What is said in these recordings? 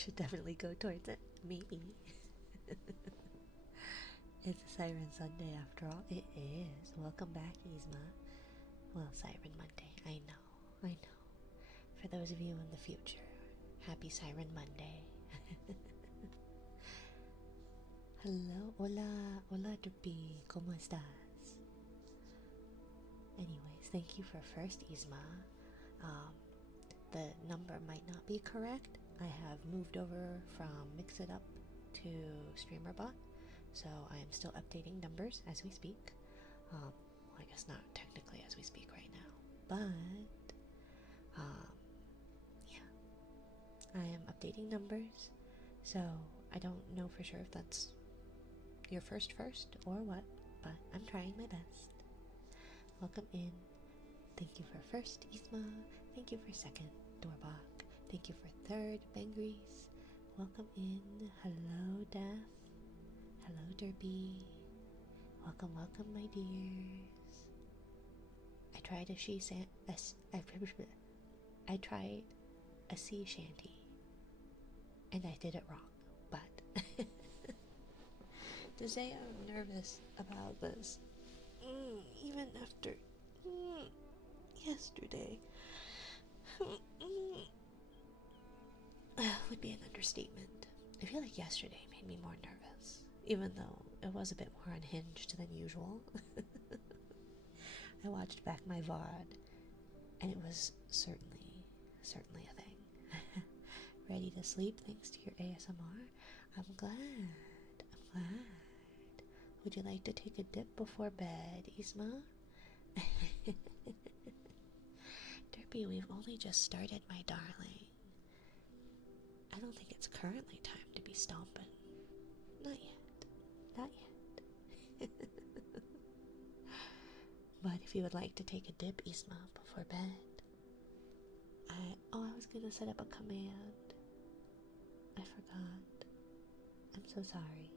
should definitely go towards it. Maybe. It's a Siren Sunday after all. It is. Welcome back, Yzma. Well, Siren Monday. I know. I know. For those of you in the future, happy Siren Monday. Hello, hola, hola, Derpy. ¿Cómo estás? Anyways, thank you for first, Yzma. The number might not be correct. I have moved over from Mix It Up to StreamerBot, so I am still updating numbers as we speak. Well, I guess not technically as we speak right now, but yeah, I am updating numbers, so I don't know for sure if that's your first or what, but I'm trying my best. Welcome in. Thank you for first, Yzma. Thank you for second, Dorbach. Thank you for third, Bengrease. Welcome in. Hello, Death. Hello, Derby. Welcome, welcome, my dears. I tried a I tried a sea shanty, and I did it wrong, but to say I'm nervous about this, even after yesterday, would be an understatement. I feel like yesterday made me more nervous, even though it was a bit more unhinged than usual. I watched back my VOD, and it was certainly a thing. Ready to sleep thanks to your ASMR? I'm glad. Would you like to take a dip before bed, Yzma? Derpy, we've only just started, my darling. I don't think it's currently time to be stomping. Not yet. But if you would like to take a dip, Yzma, before bed, I was gonna set up a command. I forgot. I'm so sorry.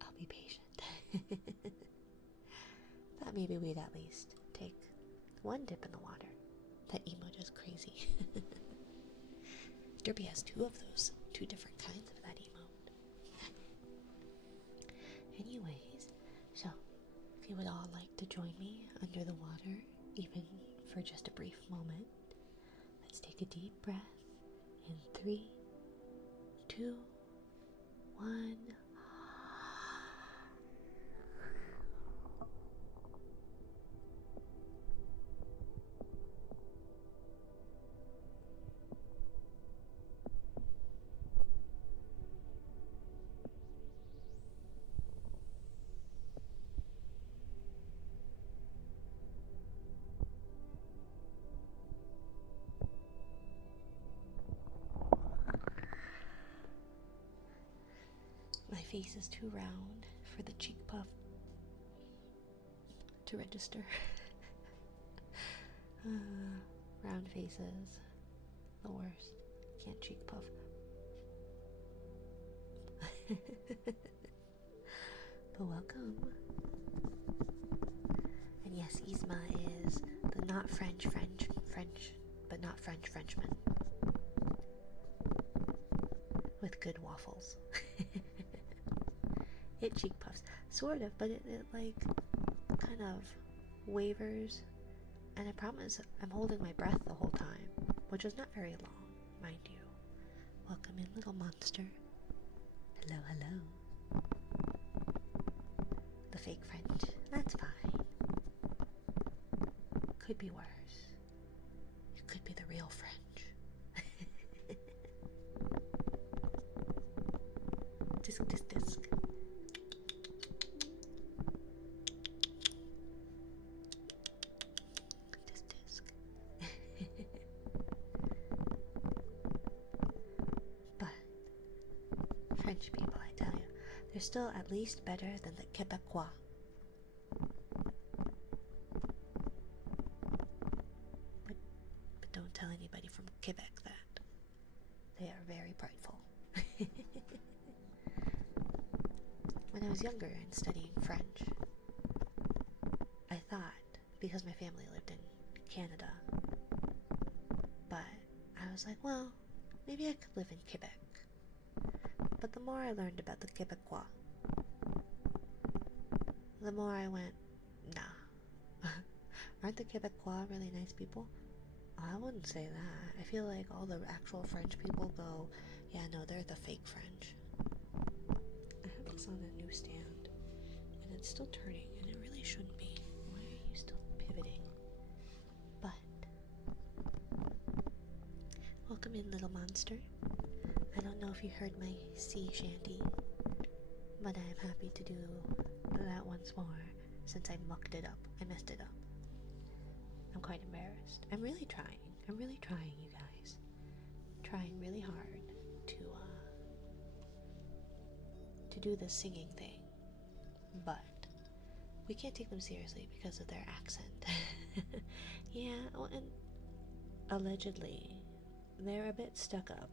I'll be patient. Thought maybe we'd at least take one dip in the water. That emote is crazy. Derpy has two of those, two different kinds of that emote. Anyways, so if you would all like to join me under the water, even for just a brief moment, let's take a deep breath in 3, 2, 1. My face is too round for the cheek puff to register. Round faces, the worst. Can't cheek puff. But welcome. And yes, Yzma is the not French, but not Frenchman. With good waffles. It cheek puffs. Sort of, but it like kind of wavers. And I promise I'm holding my breath the whole time, which is not very long, mind you. Welcome in, little monster. Hello, hello. The fake French. That's fine. Could be worse. It could be the real French. Disc. Disc. But French people, I tell you, they're still at least better than the Quebecois. But don't tell anybody from Quebec that. They are very prideful. When I was younger and studying French, I thought, because my family lived in Canada, but I was like, well, maybe I could live in Quebec. But the more I learned about the Quebecois, the more I went, nah. Aren't the Quebecois really nice people? I wouldn't say that. I feel like all the actual French people go, yeah, no, they're the fake French. I have this on a newsstand, and it's still turning, and it really shouldn't be. Why are you still pivoting? But, welcome in, little monster. I don't know if you heard my sea shanty, but I am happy to do that once more, since I mucked it up. I messed it up. I'm quite embarrassed. I'm really trying, you guys. Trying really hard to do this singing thing. But we can't take them seriously because of their accent. Yeah, well, and allegedly, they're a bit stuck up,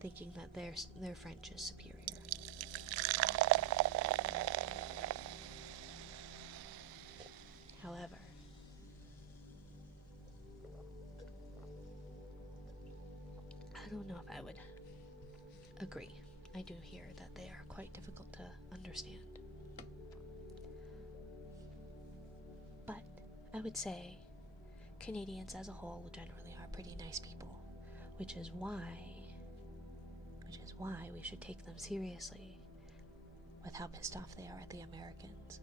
thinking that their French is superior. However, I don't know if I would agree. I do hear that they are quite difficult to understand. But I would say Canadians as a whole generally are pretty nice people, which is why we should take them seriously with how pissed off they are at the Americans.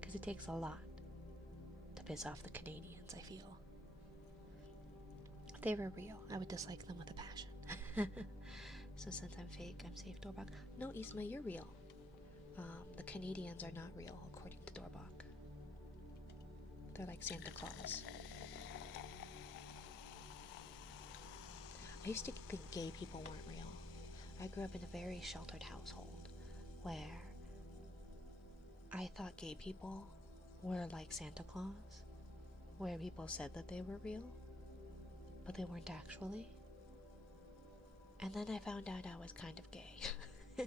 Because it takes a lot to piss off the Canadians, I feel. If they were real, I would dislike them with a passion. So since I'm fake, I'm safe, Dorbach. No, Isma, you're real. The Canadians are not real, according to Dorbach. They're like Santa Claus. I used to think gay people weren't real. I grew up in a very sheltered household where I thought gay people were like Santa Claus, where people said that they were real, but they weren't actually. And then I found out I was kind of gay.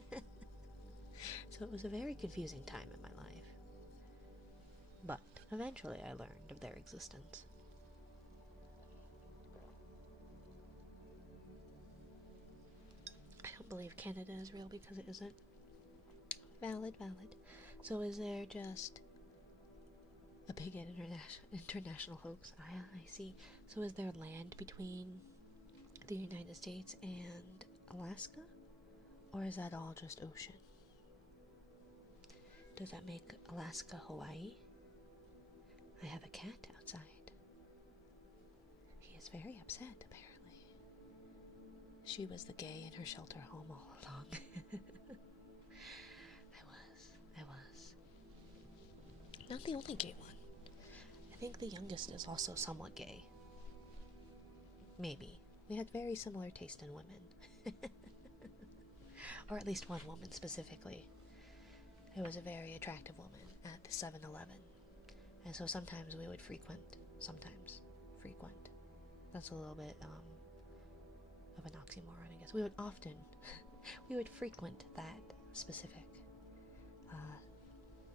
So it was a very confusing time in my life. But eventually I learned of their existence. I don't believe Canada is real because it isn't. Valid. So is there just a big international hoax? I see. So is there land between the United States and Alaska? Or is that all just ocean? Does that make Alaska Hawaii? I have a cat outside. He is very upset, apparently. She was the gay in her shelter home all along. I was. Not the only gay one. I think the youngest is also somewhat gay. Maybe. We had very similar taste in women. Or at least one woman specifically. It was a very attractive woman at the 7-Eleven. And so sometimes we would frequent. That's a little bit of an oxymoron, I guess. We would frequent that specific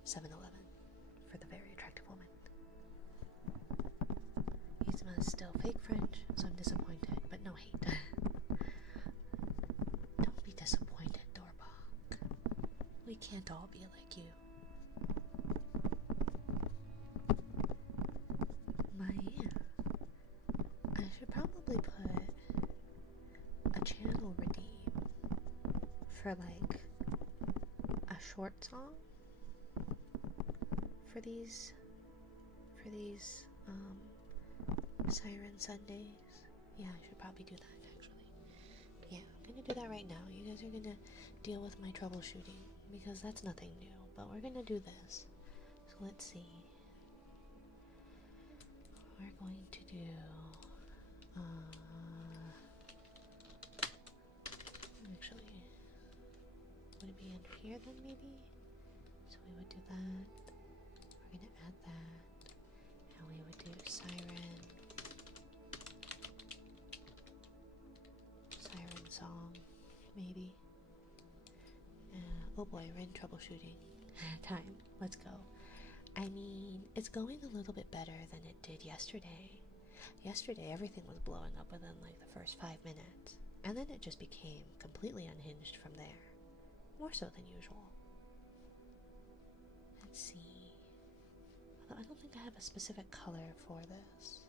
7-Eleven for the very attractive woman. Yzma is still fake French, so I'm disappointed, but no hate. Don't be disappointed, Dorbach. We can't all be like you. I should probably put a channel redeem for like a short song for these Siren Sundays. Yeah, I should probably do that actually. Yeah, I'm gonna do that right now. You guys are gonna deal with my troubleshooting because that's nothing new, but we're gonna do this. So let's see. We're going to do actually, would it be under here then maybe? So we would do that. We're gonna add that, and we would do Siren song maybe. Oh boy, we're in troubleshooting time. Let's go. I mean, it's going a little bit better than it did yesterday. Yesterday, everything was blowing up within like the first 5 minutes, and then it just became completely unhinged from there. More so than usual. Let's see. Although I don't think I have a specific color for this.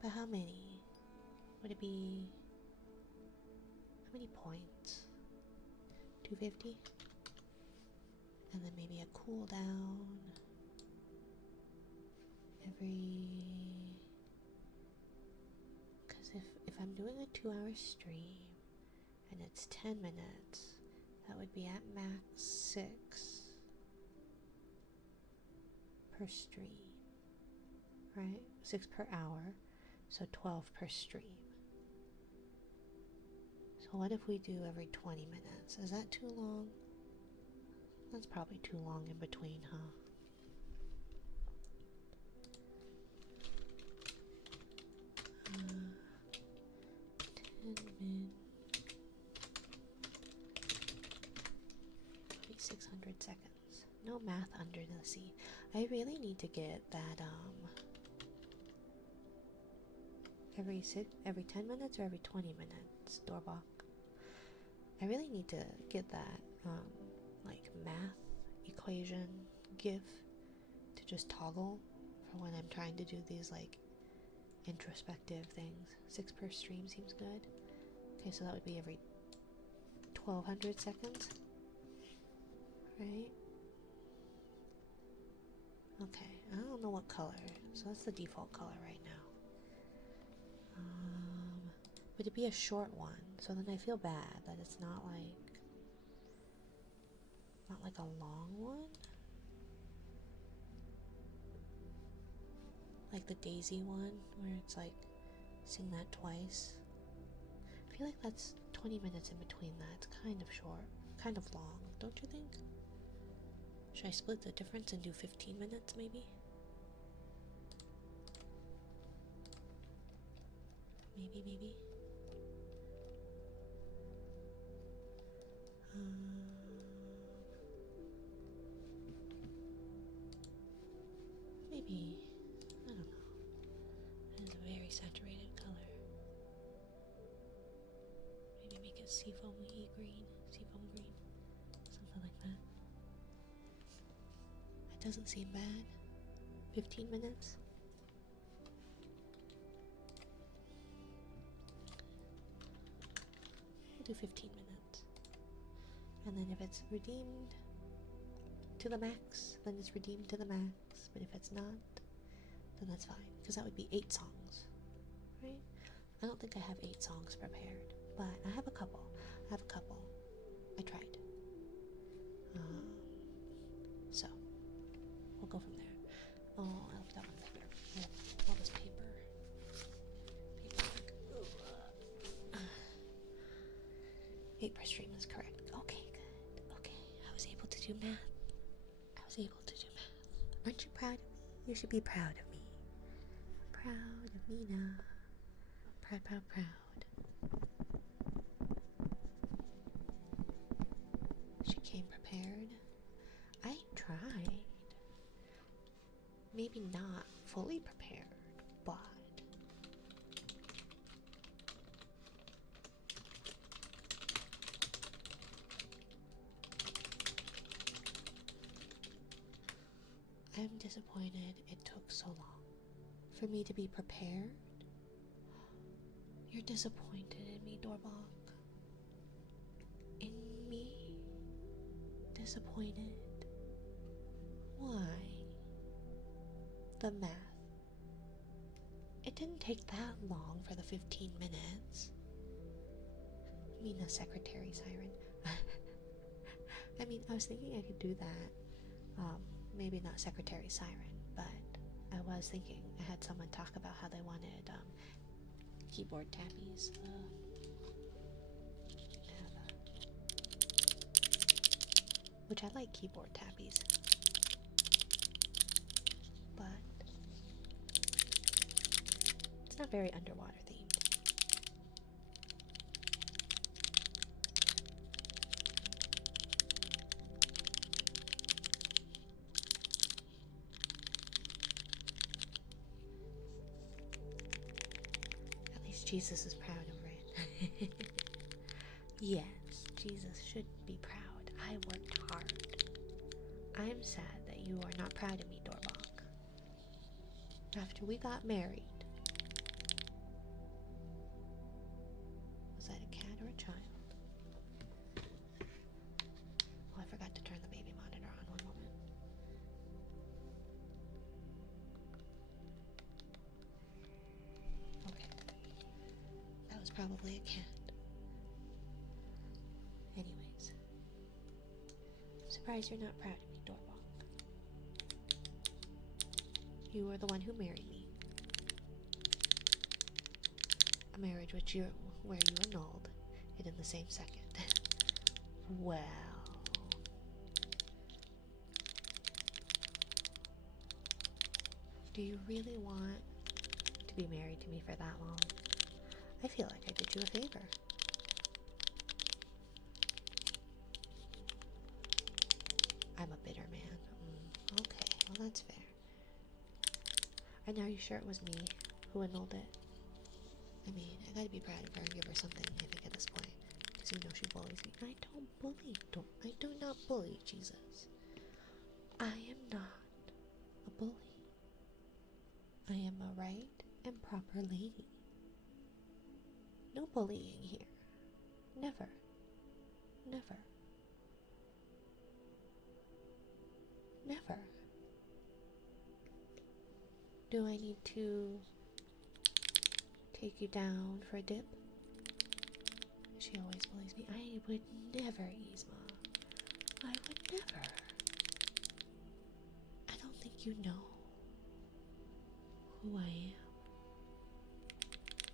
But how many? Would it be... How many points? 250? And then maybe a cooldown every... Because if I'm doing a 2-hour stream and it's 10 minutes, that would be at max 6 per stream, right? 6 per hour, so 12 per stream. So what if we do every 20 minutes? Is that too long? That's probably too long in between, huh? Uh, 10 min. 600 seconds. No math under the sea. I really need to get that, every 10 minutes or every 20 minutes, Doorbok. I really need to get that, like, math equation GIF to just toggle for when I'm trying to do these, like, introspective things. 6 per stream seems good. Okay, so that would be every 1200 seconds. Right? Okay, I don't know what color, so that's the default color right now. Would it be a short one? So then I feel bad that it's not like a long one? Like the Daisy one, where it's like, sing that twice. I feel like that's 20 minutes in between that. It's kind of short, kind of long, don't you think? Should I split the difference and do 15 minutes maybe? Maybe. Maybe. I don't know. It is a very saturated color. Maybe make it seafoamy green. Seafoam green. Something like that. It doesn't seem bad. 15 minutes. We'll do 15 minutes. And then if it's redeemed to the max, then it's redeemed to the max. But if it's not, then that's fine. Because that would be 8 songs. Right? I don't think I have 8 songs prepared. But I have a couple. I tried. So, we'll go from there. Oh, I left that one paper. I have all this paper. Paperwork. 8 per stream is correct. Okay, good. Okay, I was able to do math. Aren't you proud of me? You should be proud of me. Proud of me now. Proud. She came prepared. I tried. Maybe not fully prepared, but I'm disappointed it took so long for me to be prepared. You're disappointed in me, Doorbok. In me? Disappointed? Why? The math. It didn't take that long for the 15 minutes. I mean, the secretary siren. I mean, I was thinking I could do that. Maybe not secretary siren, but I was thinking I had someone talk about how they wanted keyboard tappies. Which I like keyboard tappies, but it's not very underwater themed. Jesus is proud of it. Yes, Jesus should be proud. I worked hard. I'm sad that you are not proud of me, Dorbach. After we got married. Was that a cat or a child? Oh, I forgot to turn the baby monitor on. One moment. Okay. That was probably a cat. Anyways. I'm surprised you're not proud of me, Dorbach. You were the one who married me. A marriage where you annulled it in the same second. Well. Do you really want to be married to me for that long? I feel like I did you a favor. I'm a bitter man. Okay, well that's fair. And are you sure it was me who annulled it? I mean, I gotta be proud of her and give her something, I think, at this point. Because you know she bullies me. I do not bully, Jesus. I am not a bully. I am a right and proper lady. No bullying here. Never. Never. Never. Do I need to take you down for a dip? She always bullies me. I would never, Yzma. I would never. I don't think you know who I am.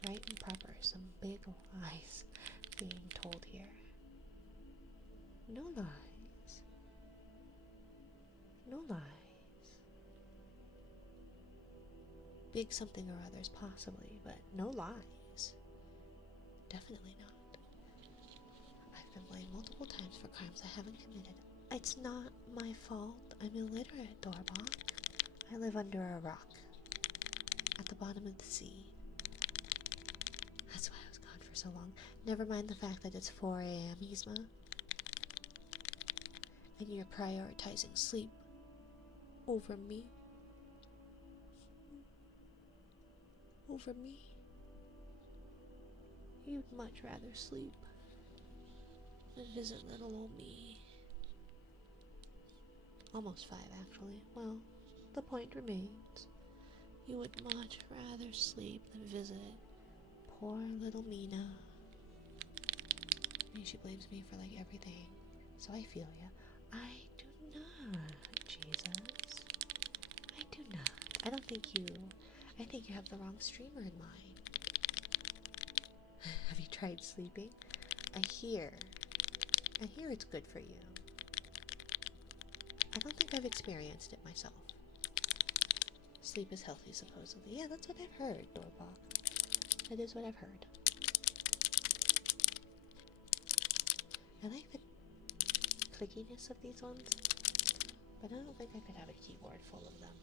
Right and proper. Some big lies being told here. No lies. No lies. Big something or others, possibly, but no lies. Definitely not. I've been blamed multiple times for crimes I haven't committed. It's not my fault. I'm illiterate, Dorbach. I live under a rock. At the bottom of the sea. That's why I was gone for so long. Never mind the fact that it's 4 a.m., Yzma. And you're prioritizing sleep over me. Over me. You'd much rather sleep than visit little old me. Almost 5, actually. Well, the point remains. You would much rather sleep than visit poor little Mina. I mean, she blames me for, like, everything. So I feel ya. I do not, Jesus. I do not. I think you have the wrong streamer in mind. Have you tried sleeping? I hear it's good for you. I don't think I've experienced it myself. Sleep is healthy, supposedly. Yeah, that's what I've heard, Dorbach. That is what I've heard. I like the clickiness of these ones, but I don't think I could have a keyboard full of them.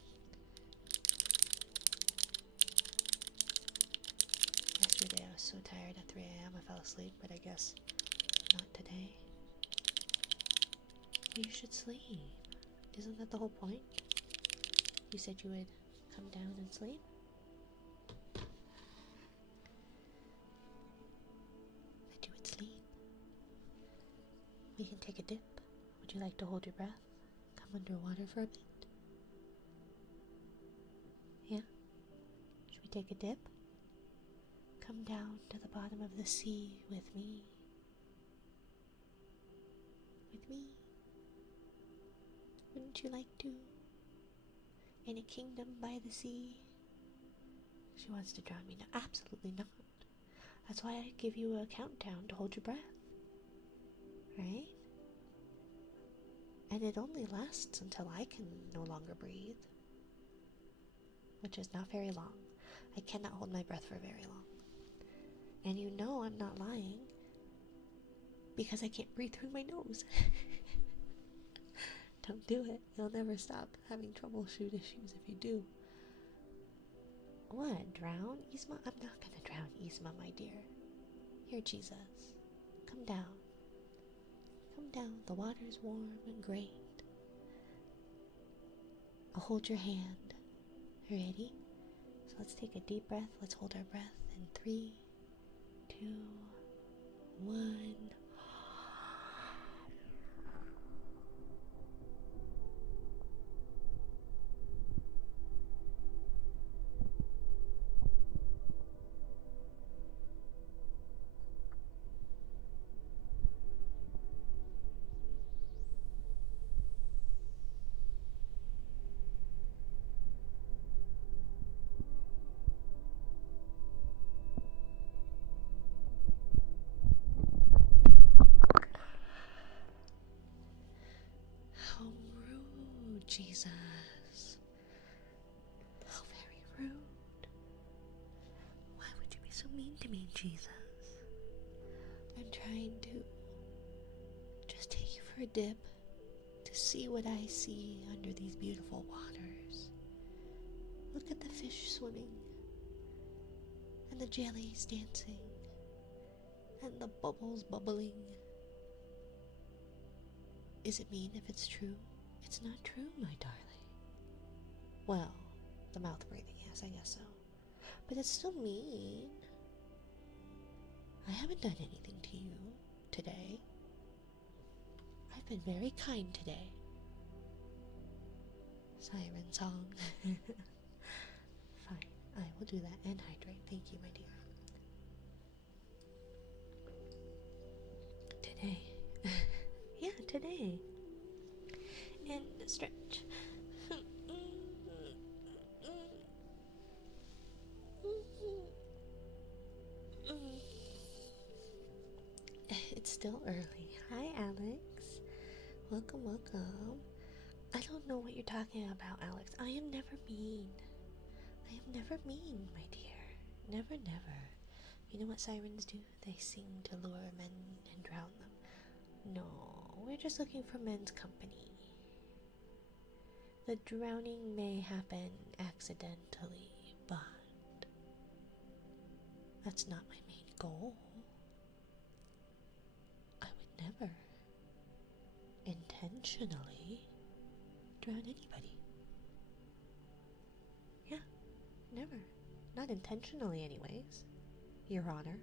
Yesterday I was so tired at 3 a.m. I fell asleep, but I guess not today. You should sleep. Isn't that the whole point? You said you would come down and sleep? That you would sleep. We can take a dip. Would you like to hold your breath? Come underwater for a bit? Yeah? Should we take a dip? Come down to the bottom of the sea with me. With me? Wouldn't you like to? In a kingdom by the sea? She wants to drown me. No, absolutely not. That's why I give you a countdown to hold your breath. Right? And it only lasts until I can no longer breathe. Which is not very long. I cannot hold my breath for very long. And you know I'm not lying. Because I can't breathe through my nose. Don't do it. You'll never stop having troubleshoot issues if you do. What? Drown? Isma? I'm not gonna drown Isma, my dear. Here, Jesus. Come down. Come down. The water's warm and great. I'll hold your hand. Ready? So let's take a deep breath. Let's hold our breath in 3, 2, 1. How rude, Jesus. How very rude. Why would you be so mean to me, Jesus? I'm trying to just take you for a dip to see what I see under these beautiful waters. Look at the fish swimming, and the jellies dancing, and the bubbles bubbling. Is it mean if it's true? It's not true, my darling. Well, the mouth breathing, yes, I guess so. But it's still mean. I haven't done anything to you today. I've been very kind today. Siren song. Fine, I will do that and hydrate. Thank you, my dear. Today. Yeah, today. And stretch. It's still early. Hi, Alex. Welcome, welcome. I don't know what you're talking about, Alex. I am never mean. I am never mean, my dear. Never, never. You know what sirens do? They sing to lure men and drown them. No, we're just looking for men's company. The drowning may happen accidentally, but that's not my main goal. I would never intentionally drown anybody. Yeah, never. Not intentionally, anyways, Your Honor.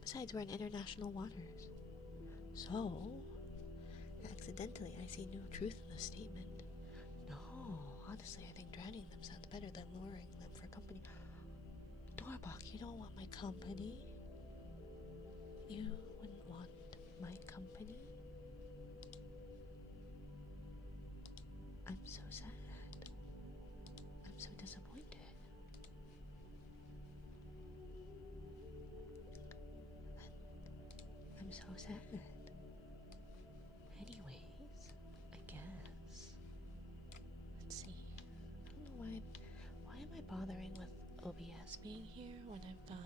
Besides, we're in international waters. So, accidentally, I see no truth in this statement. No, honestly, I think drowning them sounds better than luring them for company. Doorbok, you don't want my company? You wouldn't want my company? I'm so sad. I'm so disappointed. I'm so sad. Anyways, I guess. Let's see. I don't know why am I bothering with OBS being here when I've got,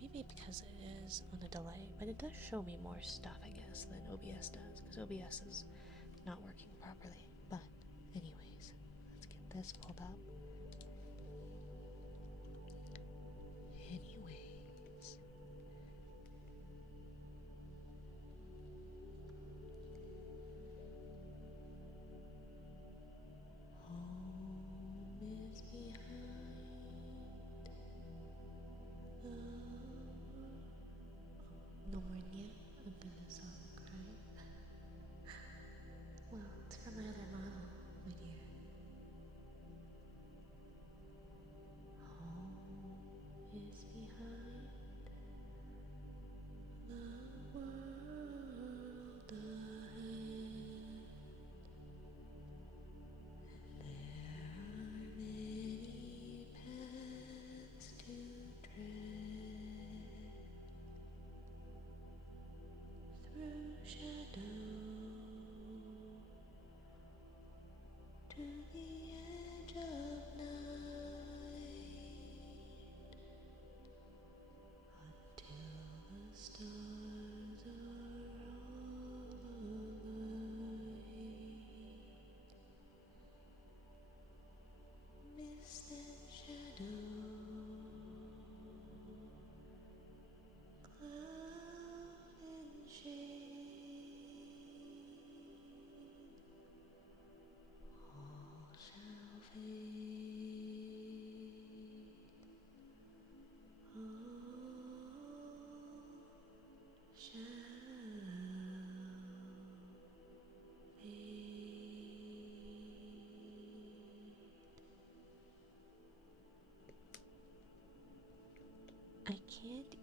maybe because it is on a delay, but it does show me more stuff, I guess, than OBS does, because OBS is not working properly. But anyways, let's get this pulled up. Anyways, home is behind the... No more nye. I'm gonna song cry. Well, it's from my other mom, my dear.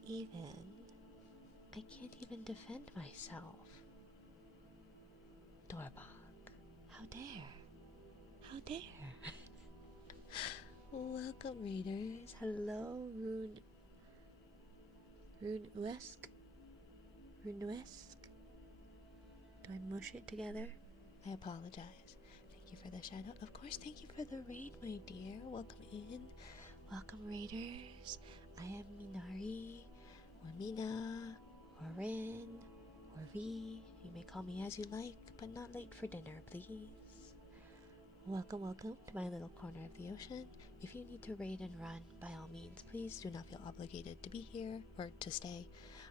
even defend myself. Dorbok, how dare? How dare? Welcome, readers. Hello, Rune-esque. Rune-esque. Do I mush it together? I apologize. Thank you for the shout out. Of course, thank you for the raid, my dear. Welcome in. Welcome, raiders. I am Minari, or Mina, or Rin, or V. You may call me as you like, but not late for dinner, please. Welcome, welcome to my little corner of the ocean. If you need to raid and run, by all means, please do not feel obligated to be here or to stay.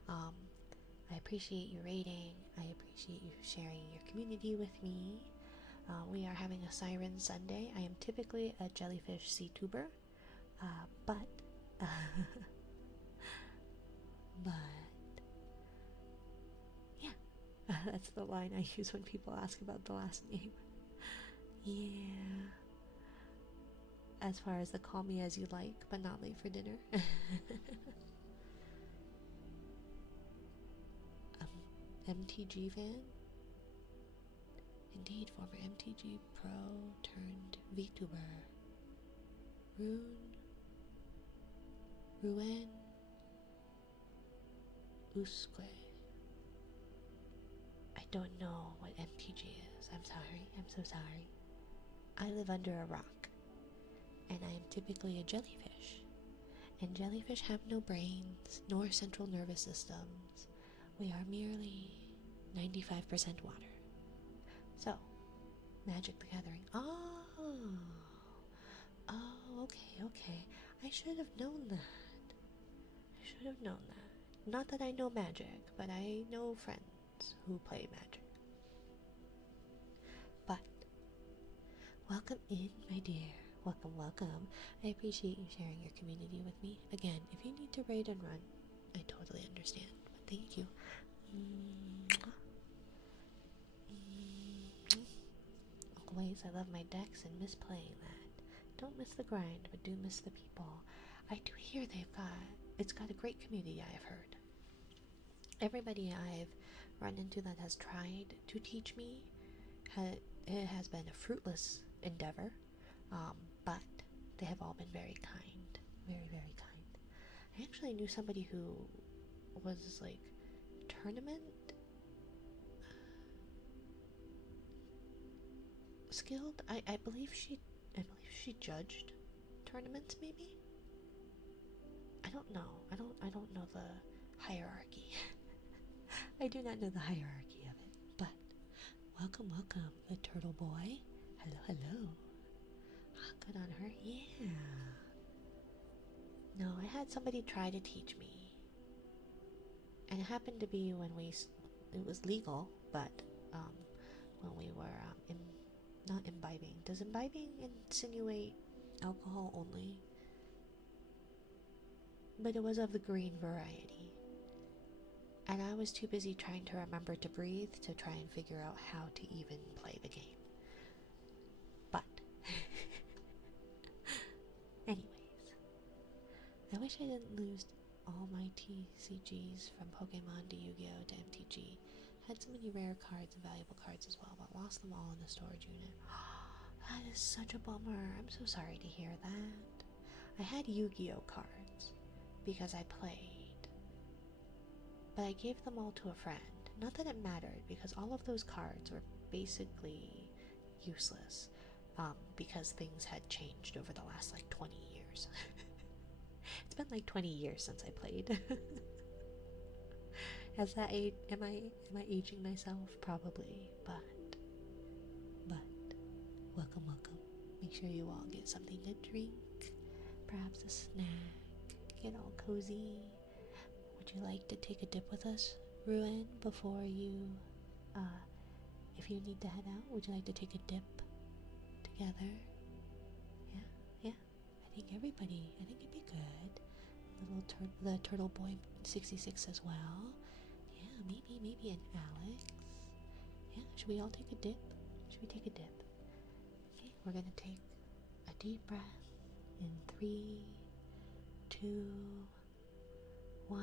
I appreciate you raiding. I appreciate you sharing your community with me. We are having a Siren Sunday. I am typically a jellyfish sea tuber, but yeah, that's the line I use when people ask about the last name. Yeah. As far as the call me as you like, but not late for dinner. MTG fan? Indeed, former MTG pro turned VTuber. Ruen Usque. I don't know what MTG is. I'm sorry. I'm so sorry. I live under a rock, and I am typically a jellyfish. And jellyfish have no brains, nor central nervous systems. We are merely 95% water. So, Magic the Gathering. Oh, okay. I should have known that. Not that I know magic, but I know friends who play magic. But, welcome in, my dear. Welcome. I appreciate you sharing your community with me. Again, if you need to raid and run, I totally understand. But thank you. Always, I love my decks and miss playing that. Don't miss the grind, but do miss the people. I do hear it's got a great community, I have heard. Everybody I've run into that has tried to teach me, it has been a fruitless endeavor, but they have all been very kind. Very, very kind. I actually knew somebody who was like tournament skilled. I believe she judged tournaments, maybe. I don't know. I don't know the hierarchy. I do not know the hierarchy of it. But welcome, the turtle boy. Hello. Good on her. Yeah. No, I had somebody try to teach me, and it happened to be when it was legal, but when we were not imbibing. Does imbibing insinuate alcohol only? But it was of the green variety. And I was too busy trying to remember to breathe to try and figure out how to even play the game. But, anyways, I wish I didn't lose all my TCGs from Pokemon to Yu-Gi-Oh! To MTG. Had so many rare cards and valuable cards as well, but lost them all in the storage unit. That is such a bummer. I'm so sorry to hear that. I had Yu-Gi-Oh! Cards because I played, but I gave them all to a friend. Not that it mattered, because all of those cards were basically useless, because things had changed over the last like 20 years. It's been like 20 years since I played. Has that am I aging myself? Probably, but welcome. Make sure you all get something to drink, perhaps a snack, get all cozy. Would you like to take a dip with us, Ruin, before you, if you need to head out? Would you like to take a dip together? Yeah, I think it'd be good. The turtle boy 66 as well. Yeah, maybe an Alex. Yeah, should we all take a dip? Should we take a dip? Okay, we're gonna take a deep breath in 3, 2, one.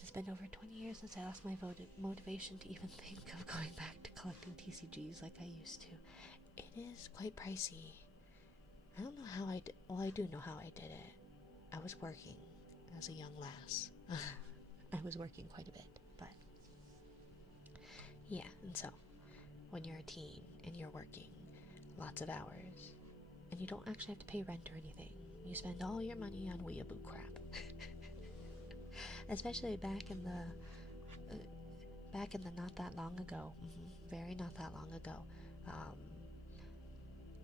It's been over 20 years since I lost my motivation to even think of going back to collecting TCGs like I used to. It is quite pricey. I don't know how I did. Well, I do know how I did it. I was working as a young lass. I was working quite a bit, but yeah, and so when you're a teen and you're working lots of hours and you don't actually have to pay rent or anything, you spend all your money on weeaboo crap. Especially back in the not that long ago, very not that long ago,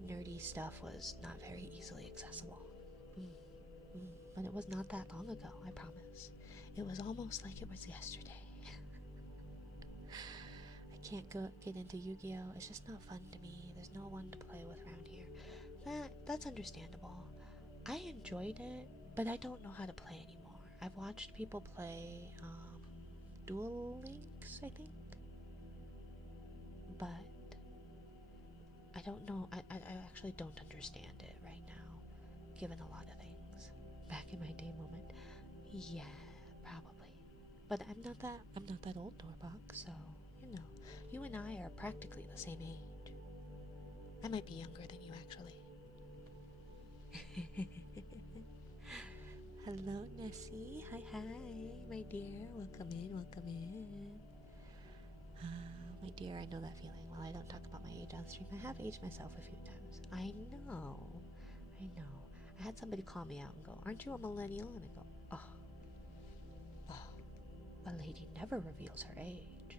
nerdy stuff was not very easily accessible. But it was not that long ago, I promise. It was almost like it was yesterday. I can't get into Yu-Gi-Oh! It's just not fun to me. There's no one to play with around here. That's understandable. I enjoyed it, but I don't know how to play anymore. I've watched people play Duel Links, I think, but I don't know. I actually don't understand it right now, given a lot of things. Back in my day moment, yeah, probably. But I'm not that old, Norbuck, so you and I are practically the same age. I might be younger than you, actually. Hello, Nessie. Hi, my dear. Welcome in. My dear, I know that feeling. While I don't talk about my age on stream, I have aged myself a few times. I know. I had somebody call me out and go, "Aren't you a millennial?" And I go, a lady never reveals her age.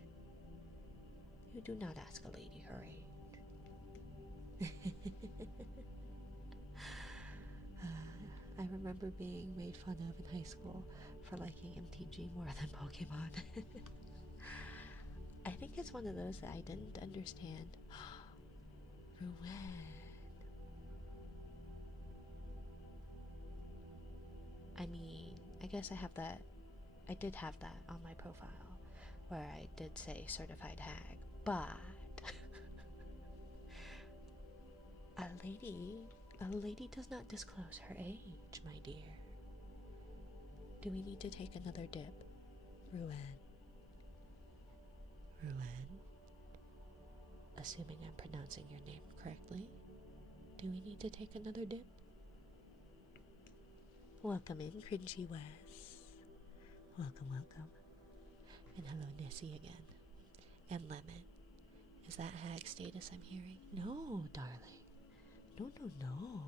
You do not ask a lady her age. I remember being made fun of in high school for liking MTG more than Pokemon. I think it's one of those that I didn't understand. Ruin. I mean, I guess I did have that on my profile, where I did say certified hag, but a lady does not disclose her age, my dear. Do we need to take another dip? Ruin. Assuming I'm pronouncing your name correctly, do we need to take another dip? Welcome in, Cringy Wes. Welcome. And hello, Nessie again. And Lemon. Is that hag status I'm hearing? No, darling. No.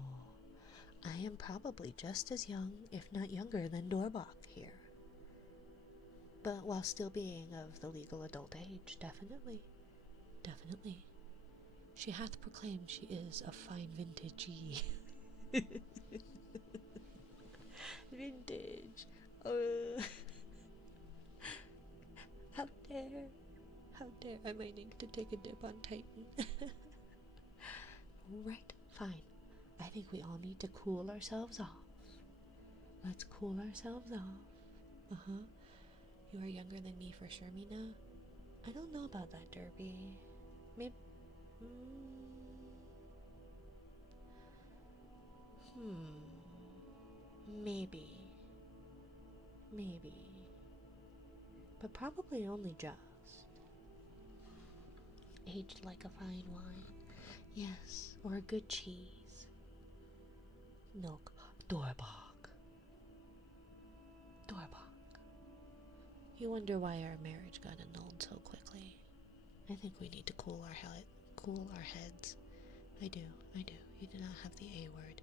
I am probably just as young, if not younger, than Dorbach here. But while still being of the legal adult age, definitely. She hath proclaimed she is a fine vintagey. Vintage. How dare I might need to take a dip on Titan. Right, fine. I think we all need to cool ourselves off. Let's cool ourselves off. You are younger than me for sure, Mina. I don't know about that, Derby. Maybe. Maybe. But probably only just. Aged like a fine wine. Yes, or a good cheese. Milk. Dorbach. You wonder why our marriage got annulled so quickly. I think we need to cool our heads. I do. You do not have the A word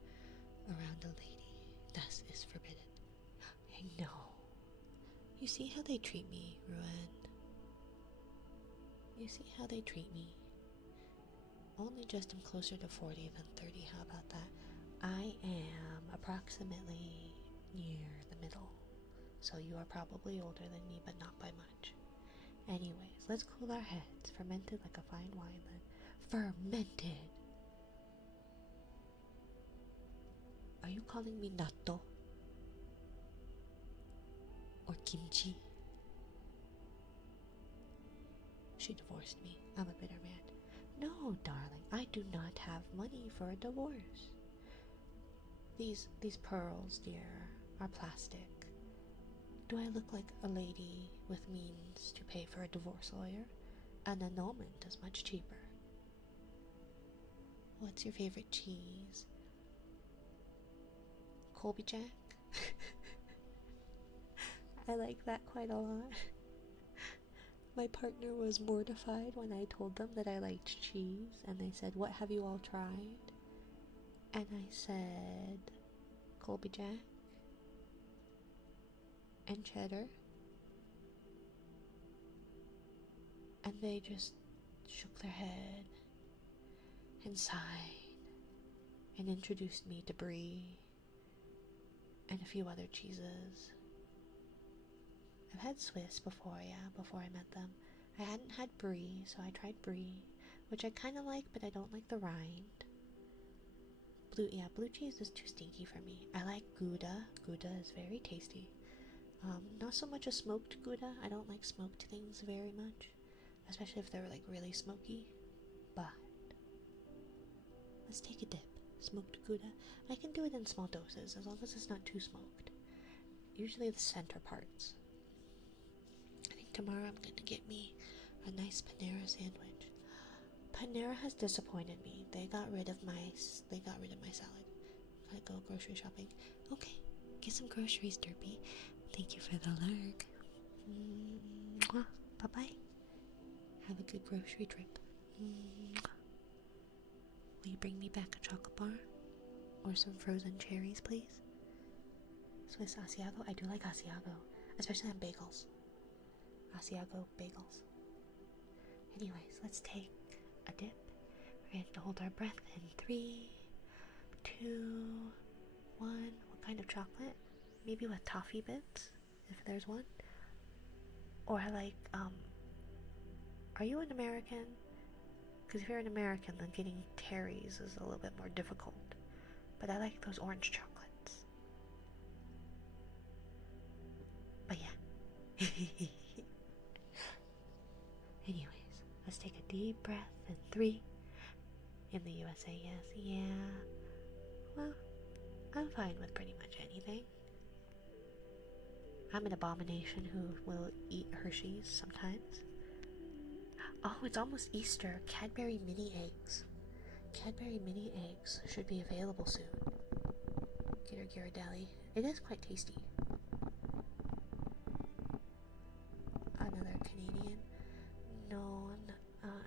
around a lady. Thus is forbidden. I know. You see how they treat me, Ruin? You see how they treat me? only just am closer to 40 than 30. How about that? I am approximately near the middle. So you are probably older than me, but not by much. Anyways, let's cool our heads. Fermented like a fine wine then. Fermented! Are you calling me natto? Or kimchi? She divorced me. I'm a bitter man. No, darling, I do not have money for a divorce. These pearls, dear, are plastic. Do I look like a lady with means to pay for a divorce lawyer? An annulment is much cheaper. What's your favorite cheese? Colby Jack? I like that quite a lot. My partner was mortified when I told them that I liked cheese, and they said, "What have you all tried?" And I said, Colby Jack and cheddar. And they just shook their head and sighed and introduced me to brie and a few other cheeses. I've had Swiss before, before I met them. I hadn't had brie, so I tried brie, which I kind of like, but I don't like the rind. Blue cheese is too stinky for me. I like Gouda. Gouda is very tasty. Not so much a smoked Gouda. I don't like smoked things very much, especially if they're like really smoky. But let's take a dip. Smoked Gouda. I can do it in small doses as long as it's not too smoked. Usually the center parts. I think tomorrow I'm going to get me a nice Panera sandwich. Panera has disappointed me. They got rid of my salad. Gotta go grocery shopping. Okay, get some groceries, Derpy. Thank you for the lurk. Bye bye. Have a good grocery trip. Will you bring me back a chocolate bar or some frozen cherries, please? Swiss Asiago. I do like Asiago, especially on bagels. Asiago bagels. Anyways, let's take a dip. We're going to hold our breath in 3, 2, 1. What kind of chocolate? Maybe with toffee bits, if there's one. Or like, are you an American? Because if you're an American, then getting Terry's is a little bit more difficult. But I like those orange chocolates. But yeah. Anyways, let's take a deep breath in 3. In the USA, yes. Yeah. Well, I'm fine with pretty much anything. I'm an abomination who will eat Hershey's sometimes. Oh, it's almost Easter. Cadbury mini eggs. Cadbury mini eggs should be available soon. Ghirardelli. It is quite tasty. Another Canadian? No,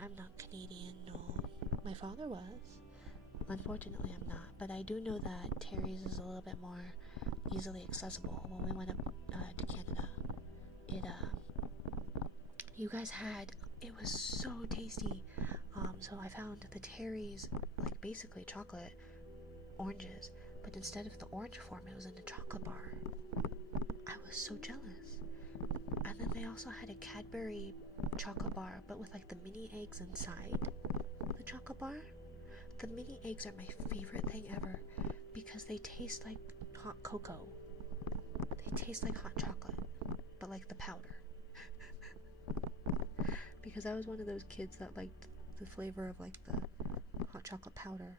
I'm not Canadian, no. My father was. Unfortunately, I'm not. But I do know that Terry's is a little bit more easily accessible. When we went up to Canada, you guys had, it was so tasty. So I found the Terry's, like basically chocolate oranges, but instead of the orange form, it was in a chocolate bar. I was so jealous. And then they also had a Cadbury chocolate bar, but with like the mini eggs inside the chocolate bar. The mini eggs are my favorite thing ever because they taste like hot cocoa. They taste like hot chocolate, but like the powder. Because I was one of those kids that liked the flavor of like the hot chocolate powder.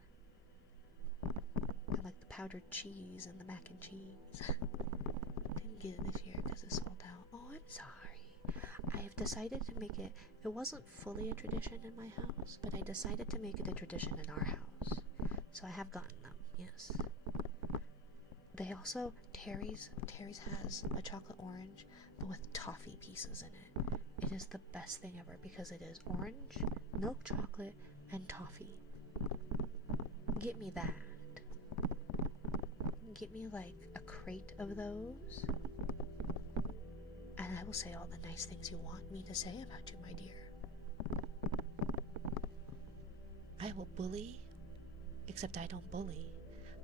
And like the powdered cheese and the mac and cheese. Didn't get it this year because it sold out. Oh, I'm sorry. I have decided to make it, it wasn't fully a tradition in my house, but I decided to make it a tradition in our house. So I have gotten them, yes. They also, Terry's has a chocolate orange, but with toffee pieces in it. It is the best thing ever because it is orange, milk chocolate, and toffee. Get me that. Get me like a crate of those, and I will say all the nice things you want me to say about you, my dear. I I will bully, except I don't bully,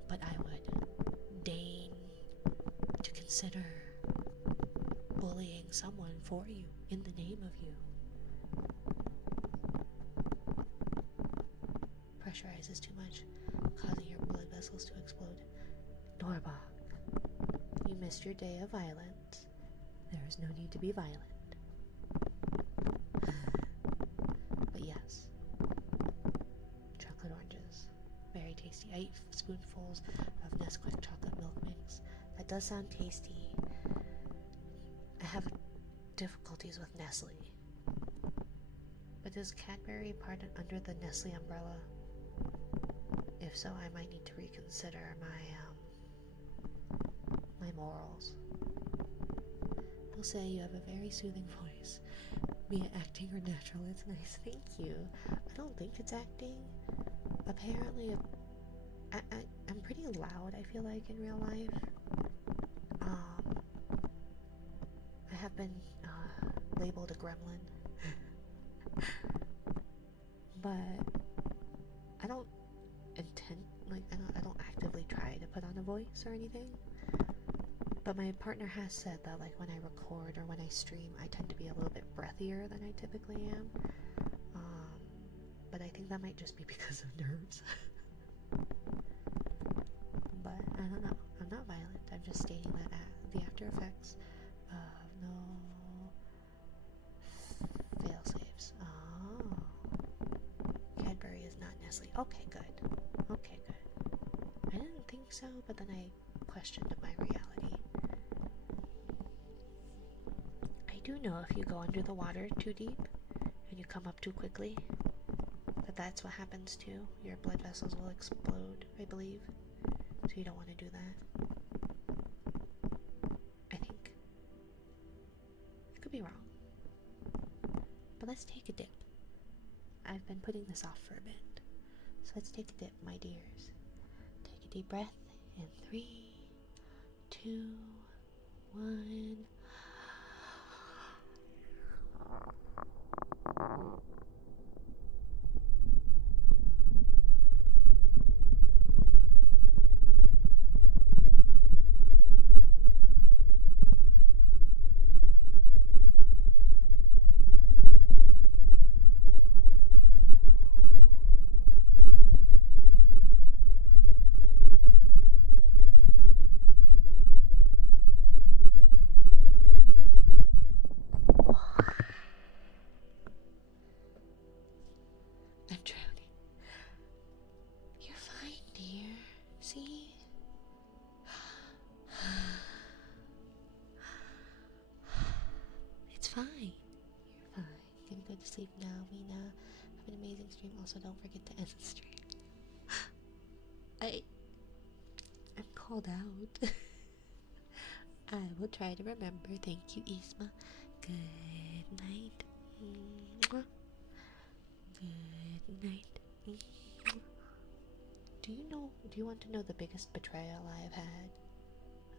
but I would deign to consider bullying someone for you, in the name of you. Pressurizes too much, causing your blood vessels to explode. Norbach, you missed your day of violence. There is no need to be violent. But yes, chocolate oranges, very tasty. I eat spoonfuls of Nesquik chocolate milk mix. That does sound tasty. I have difficulties with Nestle. But is Cadbury part under the Nestle umbrella? If so, I might need to reconsider my morals. They'll say you have a very soothing voice, be it acting or natural. It's nice, thank you. I don't think it's acting. Apparently, I'm pretty loud, I feel like, in real life. I have been labeled a gremlin. But I don't I don't actively try to put on a voice or anything. But my partner has said that, like, when I record or when I stream, I tend to be a little bit breathier than I typically am. But I think that might just be because of nerves. But I don't know. I'm not violent. I'm just stating that the after effects of no fail safes. Oh. Cadbury is not Nestle. Okay, good. Okay, good. I didn't think so, but then I questioned my reality. I do know if you go under the water too deep and you come up too quickly, that's what happens too. Your blood vessels will explode, I believe. So you don't want to do that. I think. I could be wrong. But let's take a dip. I've been putting this off for a bit. So let's take a dip, my dears. Take a deep breath in 3, 2, 1. I'm drowning. You're fine, dear. See? It's fine. You're fine. You can go to sleep now, Mina. Have an amazing stream. Also, don't forget to end the stream. I'm called out. I will try to remember. Thank you, Isma. Good night. Mwah. Good night. Mwah. Do you want to know the biggest betrayal I have had?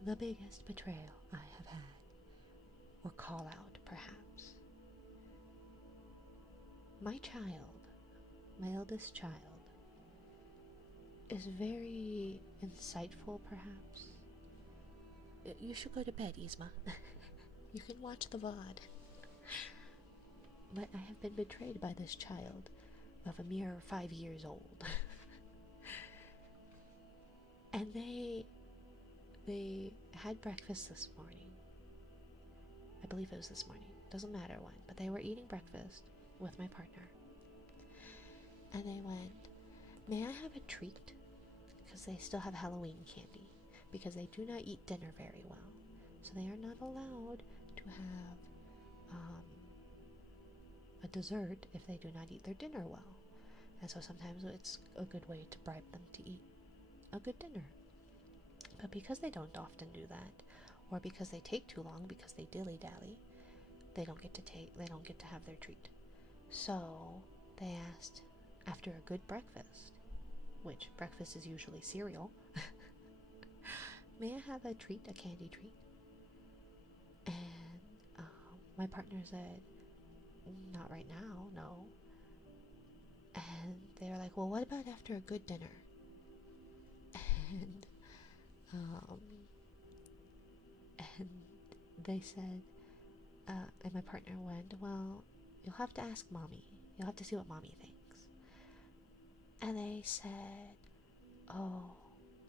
The biggest betrayal I have had. Or call out, perhaps. My child, my eldest child, is very insightful, perhaps. You should go to bed, Isma. You can watch the VOD. But I have been betrayed by this child of a mere 5 years old. And they had breakfast this morning. I believe it was this morning. Doesn't matter when. But they were eating breakfast with my partner. And they went, "May I have a treat?" Because they still have Halloween candy. Because they do not eat dinner very well. So they are not allowed to have a dessert if they do not eat their dinner well. And so sometimes it's a good way to bribe them to eat a good dinner. But because they don't often do that, or because they take too long because they dilly-dally, they don't get to have their treat. So they asked, after a good breakfast, which breakfast is usually cereal, "May I have a treat, a candy treat?" And my partner said, "Not right now, no." And And they were like, well, what about after a good dinner? And um, and they said, and my partner went, well, you'll have to ask mommy. You'll have to see what mommy thinks. And they said, oh,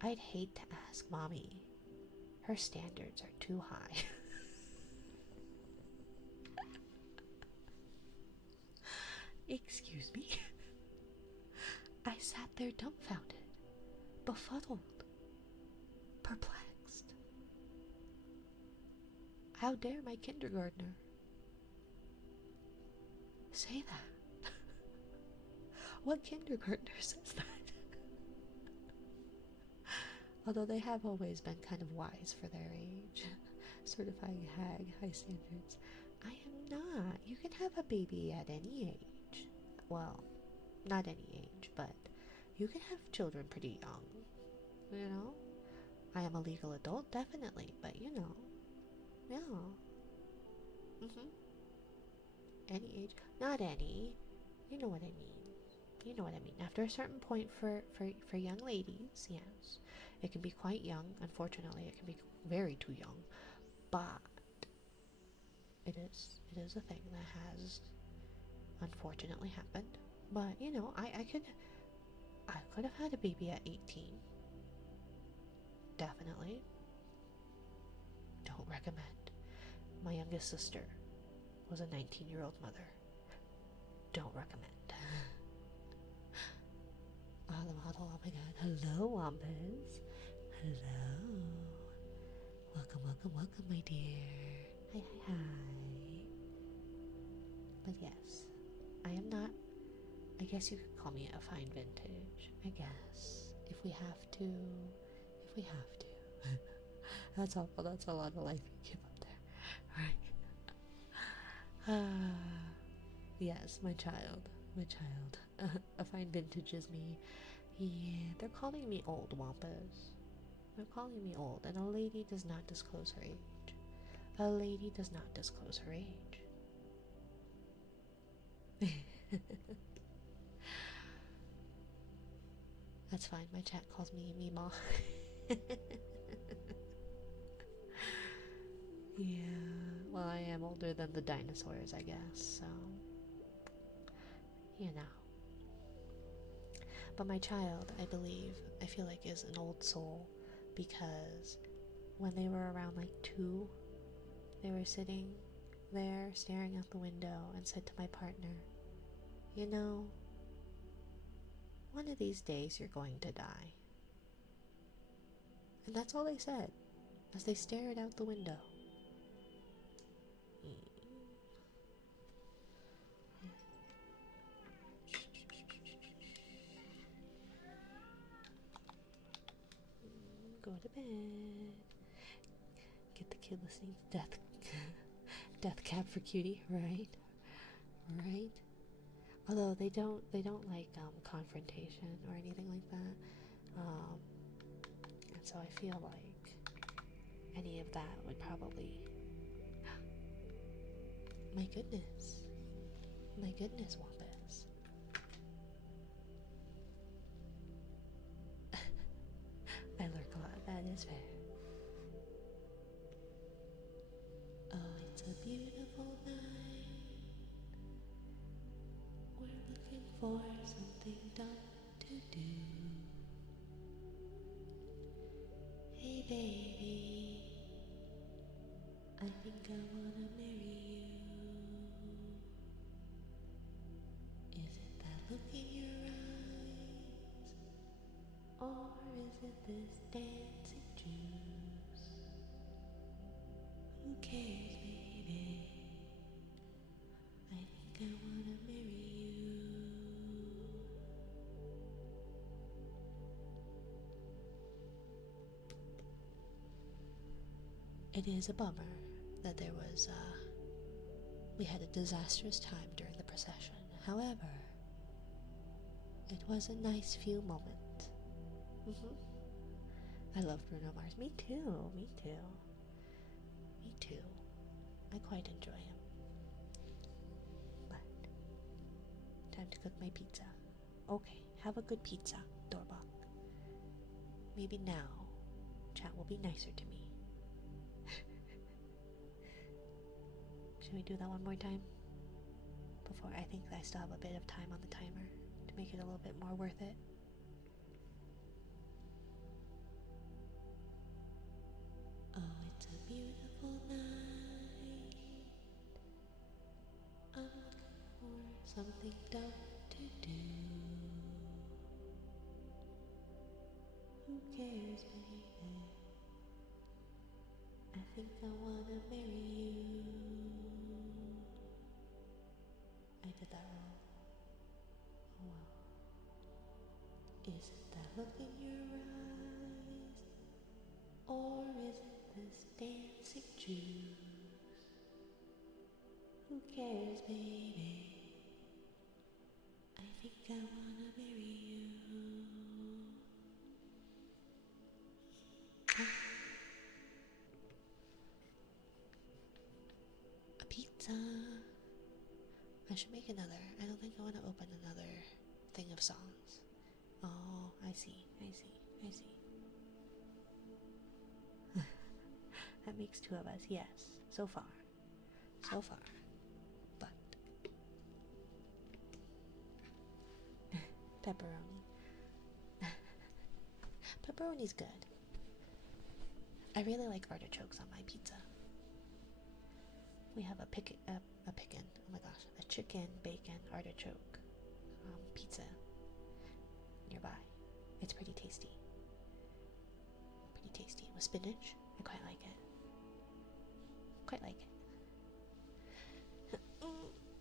I'd hate to ask mommy. Her standards are too high. Excuse me? I sat there dumbfounded, befuddled, perplexed. How dare my kindergartner say that? What kindergartner says that? Although they have always been kind of wise for their age. Certifying hag, high standards. I am not. You can have a baby at any age. Well, not any age, but you can have children pretty young. You know? I am a legal adult, definitely, but you know. Yeah. Any age. Not any. You know what I mean. You know what I mean. After a certain point for young ladies, yes. It can be quite young. Unfortunately, it can be very too young. But it is a thing that has unfortunately happened. But you know, I could have had a baby at 18. Definitely. Don't recommend. My youngest sister was a 19-year-old mother. Don't recommend. The model, oh my god. Hello, Wampas. Hello. Welcome, welcome, welcome, my dear. Hi, hi, hi. But yes, I am not, I guess you could call me a fine vintage. I guess. If we have to. If we have to. That's awful. That's a lot of life you give up there. Right. Yes, my child. My child. A fine vintage is me. Yeah, they're calling me old, Wampas. They're calling me old, and a lady does not disclose her age. A lady does not disclose her age. That's fine, my chat calls me Mima. Yeah, well, I am older than the dinosaurs, I guess, so. You know. But my child, I believe, I feel like is an old soul because when they were around like 2, they were sitting there staring out the window and said to my partner, you know, one of these days you're going to die. And that's all they said as they stared out the window. Go to bed. Get the kid listening to Death Cab for Cutie, right? Right? Although they don't like confrontation or anything like that. And so I feel like any of that would probably my goodness, Wampus. I lurk a lot, that is fair. Oh, it's a beautiful night. We're looking for something done to do. Hey baby, I think I wanna marry you. Is it that look in your eyes? Or is it this dancing juice? Who cares, baby? I think I wanna marry you. It is a bummer that we had a disastrous time during the procession. However, it was a nice few moments. I love Bruno Mars. Me too. I quite enjoy him. But time to cook my pizza. Okay, have a good pizza, Dorbach. Maybe now, chat will be nicer to me. Should we do that one more time? Before, I think I still have a bit of time on the timer to make it a little bit more worth it. Oh, it's a beautiful night. I'm looking for something dumb to do. Who cares, baby? I think I wanna marry you. I did that wrong. Oh well. Is it that look in your eyes? Or is it this dancing juice? Who cares, baby? I think I wanna marry you. A pizza. I should make another. I don't think I want to open another thing of songs. Oh, I see. That makes two of us, yes. So far. But pepperoni. Pepperoni's good. I really like artichokes on my pizza. We have a chicken, bacon, artichoke pizza nearby. It's pretty tasty. With spinach. I quite like it.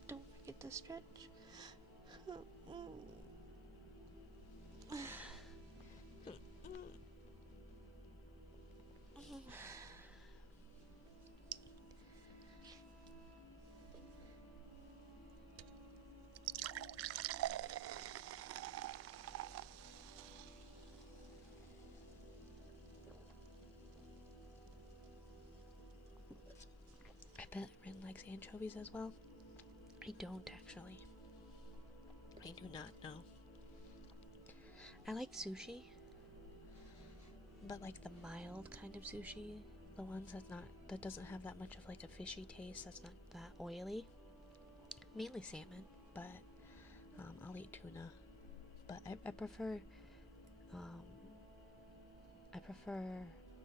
Don't forget to stretch. I bet Rin likes anchovies as well. I don't actually. I do not know. I like sushi, but like the mild kind of sushi, the ones that doesn't have that much of like a fishy taste, that's not that oily. Mainly salmon, but I'll eat tuna. But I prefer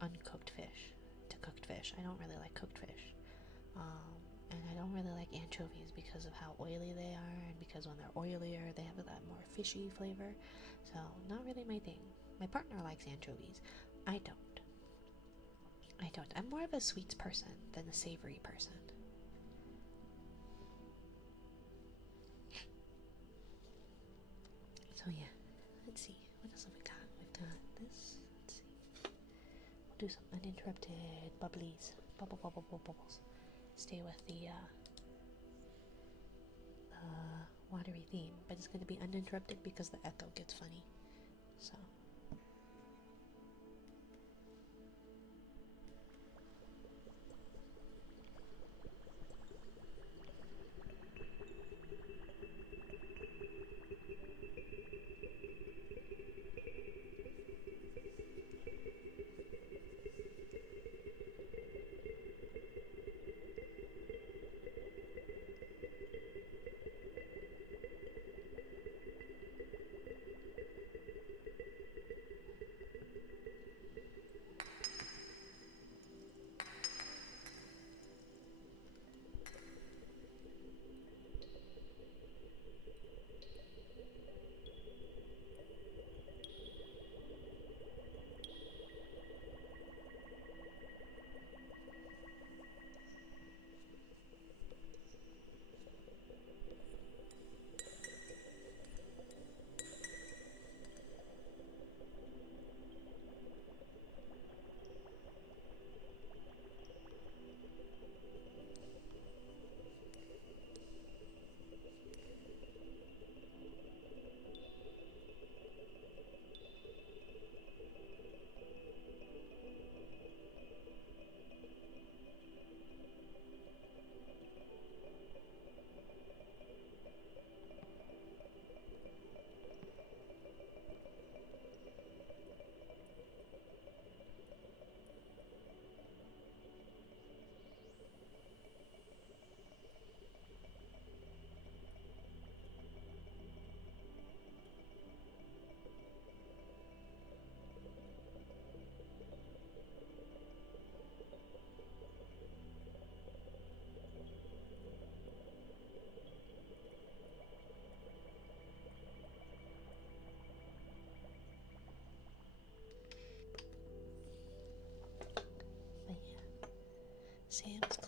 uncooked fish to cooked fish. I don't really like cooked fish. And I don't really like anchovies because of how oily they are, and because when they're oilier, they have that more fishy flavor. So, not really my thing. My partner likes anchovies. I don't. I'm more of a sweets person than a savory person. So yeah, let's see. What else have we got? We've got this. Let's see. We'll do some uninterrupted bubblies. Bubbles. Stay with the watery theme, but it's going to be uninterrupted because the echo gets funny. So.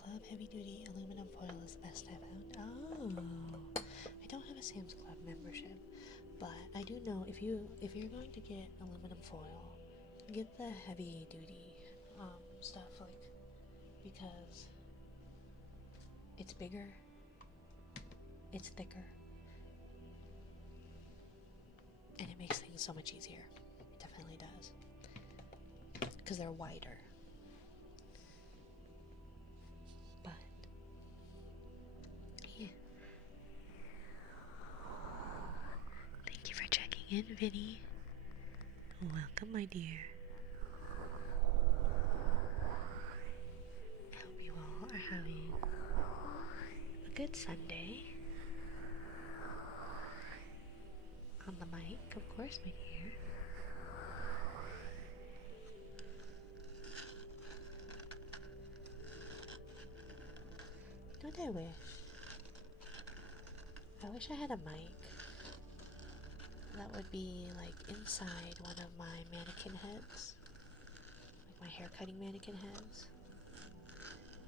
Club heavy duty aluminum foil is the best I found. Oh, I don't have a Sam's Club membership, but I do know if you're going to get aluminum foil, get the heavy duty stuff, like, because it's bigger, it's thicker, and it makes things so much easier. It definitely does, because they're wider. But yeah, thank you for checking in, Vinny. Welcome, my dear. I hope you all are having a good Sunday. On the mic, of course, my dear. Don't I wish? I wish I had a mic that would be like inside one of my mannequin heads, like my hair cutting mannequin heads,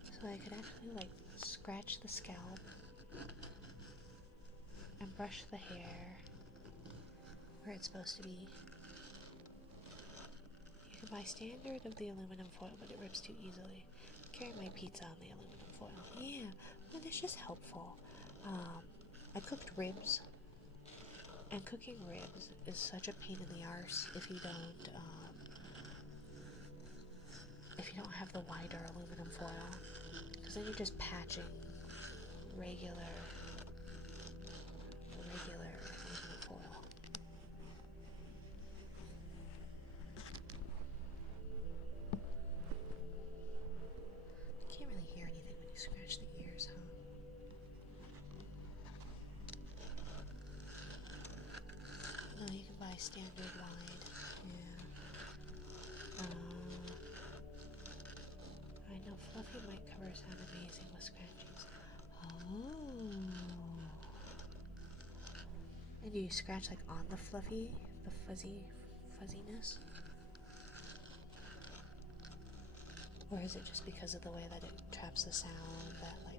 so I could actually like scratch the scalp and brush the hair where it's supposed to be. You can buy standard of the aluminum foil, but it rips too easily. Carry my pizza on the aluminum foil. Yeah, well, it's just helpful. I cooked ribs, and cooking ribs is such a pain in the arse if you don't have the wider aluminum foil, because then you're just patching regular aluminum foil. Can't really hear anything when you scratch the ears, huh? No, you can buy standard wide. Yeah. I know fluffy mic covers sound amazing with scratchies. Oh. And do you scratch like on the fluffy, the fuzziness? Or is it just because of the way that it traps the sound that like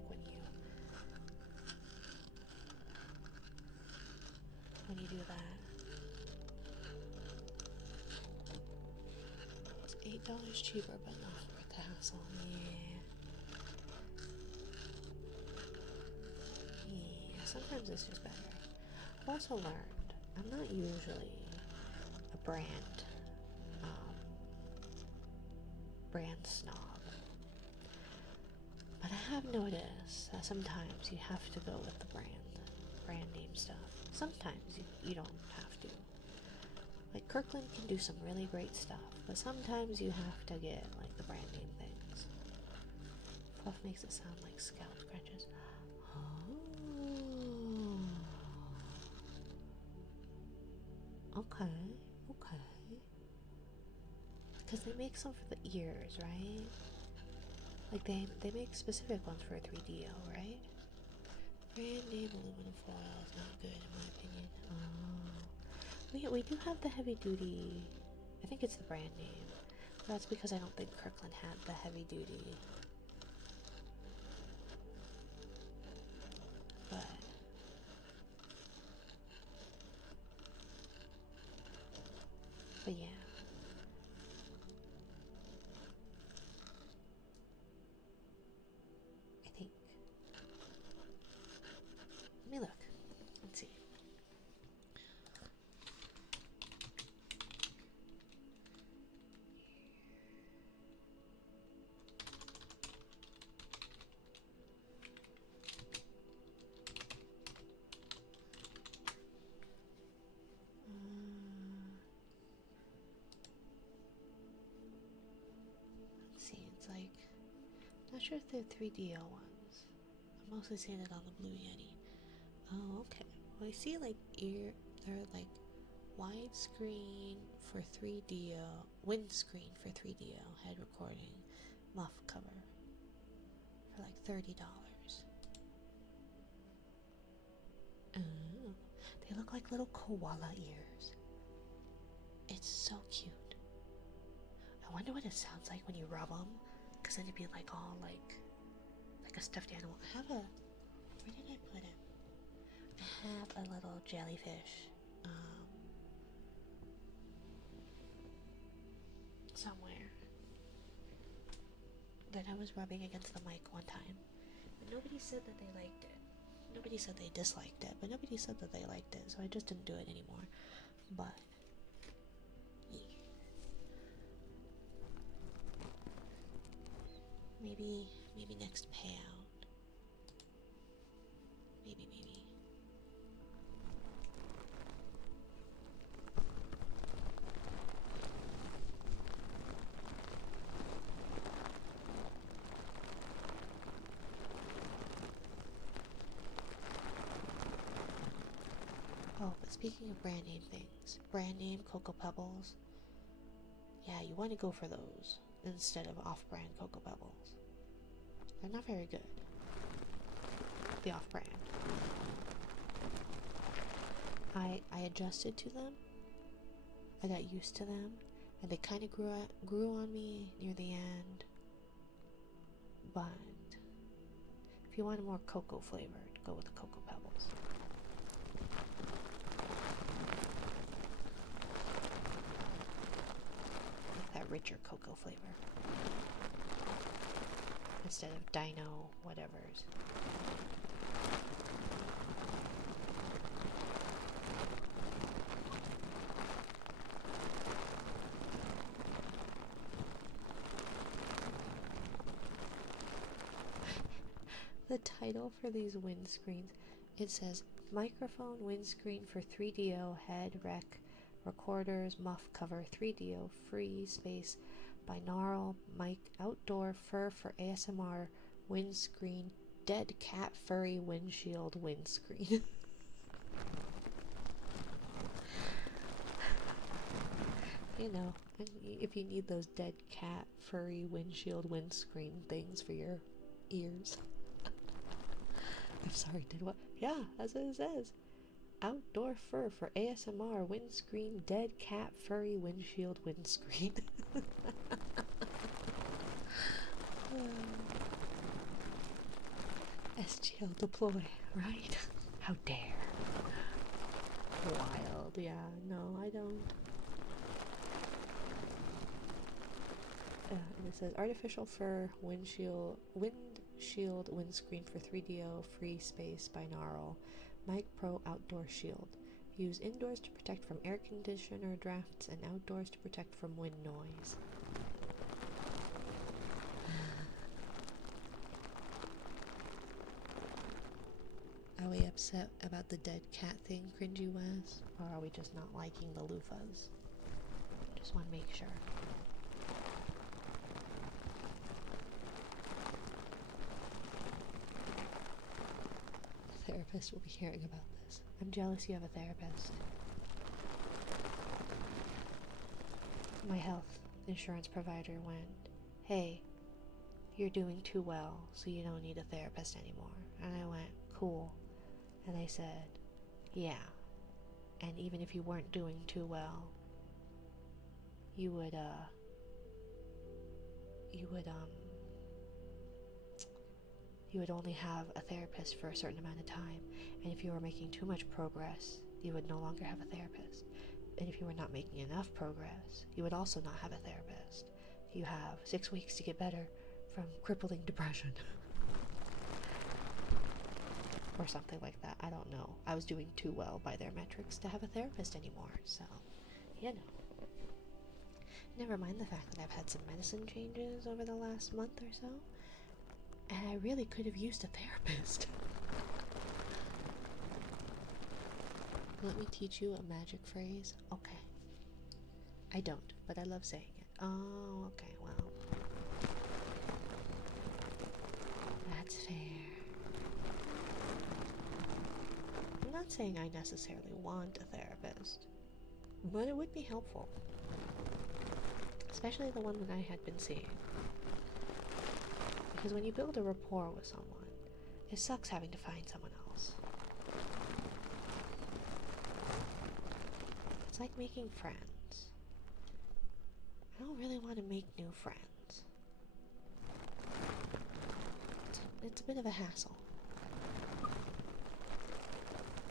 when you do that? It's $8 cheaper, but not worth the hassle. Yeah, sometimes it's just better. I've also learned I'm not usually a brand snob, but I have noticed that sometimes you have to go with the brand name stuff. Sometimes you don't have to. Like Kirkland can do some really great stuff, but sometimes you have to get like the brand name things. Fluff makes it sound like scalp scratches. Oh. Okay. Because they make some for the ears, right? Like they make specific ones for 3DO, right? Brand name aluminum foil is not good in my opinion. Oh. We do have the heavy duty. I think it's the brand name. That's because I don't think Kirkland had the heavy duty. But yeah. I think. Let me look. Let's see. Let's see. It's like, not sure if they're 3DO ones. I'm mostly seeing it on the Blue Yeti. Oh, okay. Well, I see like they're like widescreen for 3DO, windscreen for 3DO, head recording, muff cover for like $30. Oh, they look like little koala ears. It's so cute. I wonder what it sounds like when you rub them, because then it'd be like all like like a stuffed animal. I have a, where did I put him? I have a little jellyfish somewhere that I was rubbing against the mic one time. But nobody said that they liked it. Nobody said they disliked it, but nobody said that they liked it, so I just didn't do it anymore. But yeah. Maybe next payout. Maybe. Oh, but speaking of brand name things, brand name Cocoa Pebbles. Yeah, you want to go for those instead of off-brand Cocoa Pebbles. They're not very good. The off-brand. I adjusted to them. I got used to them, and they kind of grew on me near the end. But if you want a more cocoa flavored, go with the Cocoa Pebbles. Like that richer cocoa flavor instead of dino whatevers. The title for these windscreens, it says microphone windscreen for 3DO head rec recorders muff cover 3DO free space binaural mic outdoor fur for ASMR windscreen dead cat furry windshield windscreen. You know, if you need those dead cat furry windshield windscreen things for your ears. I'm sorry, did what? Yeah, that's what it says. Outdoor fur for ASMR windscreen dead cat furry windshield windscreen. SGL deploy, right? How dare. Wild, yeah, no, I don't. And it says artificial fur windshield windscreen for 3DO free space binaural mic pro outdoor shield. Use indoors to protect from air conditioner drafts and outdoors to protect from wind noise. Are we upset about the dead cat thing, Cringy Wes? Or are we just not liking the loofahs? Just want to make sure. The therapist will be hearing about this. I'm jealous you have a therapist. My health insurance provider went, hey, you're doing too well, so you don't need a therapist anymore. And I went, cool. And they said, yeah. And even if you weren't doing too well, you would only have a therapist for a certain amount of time. And if you were making too much progress, you would no longer have a therapist. And if you were not making enough progress, you would also not have a therapist. You have 6 weeks to get better from crippling depression. Or something like that. I don't know. I was doing too well by their metrics to have a therapist anymore. So, you know. Never mind the fact that I've had some medicine changes over the last month or so. And I really could have used a therapist. Let me teach you a magic phrase. Okay. I don't, but I love saying it. Oh, okay, well. That's fair. I'm not saying I necessarily want a therapist, but it would be helpful. Especially the one that I had been seeing. Because when you build a rapport with someone, it sucks having to find someone else. It's like making friends. I don't really want to make new friends. it's a bit of a hassle.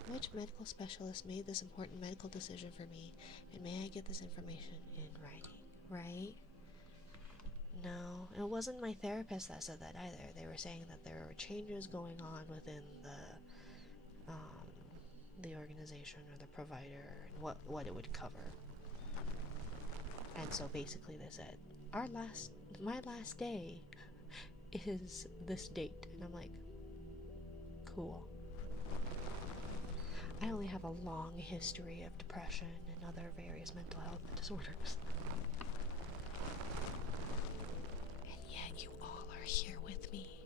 Which medical specialist made this important medical decision for me, and may I get this information in writing? Right? No, it wasn't my therapist that said that either. They were saying that there were changes going on within the organization or the provider and what it would cover. And so basically they said, my last day is this date. And I'm like, cool. I only have a long history of depression and other various mental health disorders. And yet you all are here with me.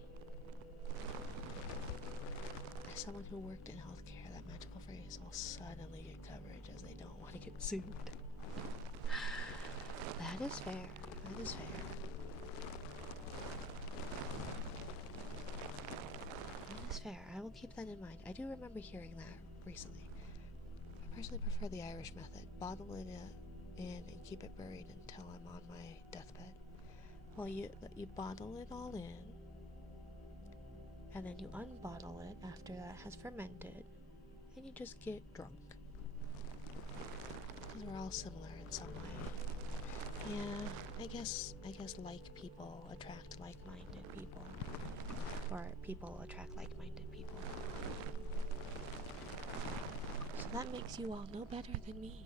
As someone who worked in healthcare, that magical phrase will suddenly get coverage as they don't want to get sued. That is fair. That is fair. That is fair. I will keep that in mind. I do remember hearing that recently. I personally prefer the Irish method. Bottle it in and keep it buried until I'm on my deathbed. Well, you bottle it all in, and then you unbottle it after that has fermented, and you just get drunk. Because we're all similar in some way. Yeah, I guess like people attract like-minded people. Or people attract like-minded people. So that makes you all no better than me.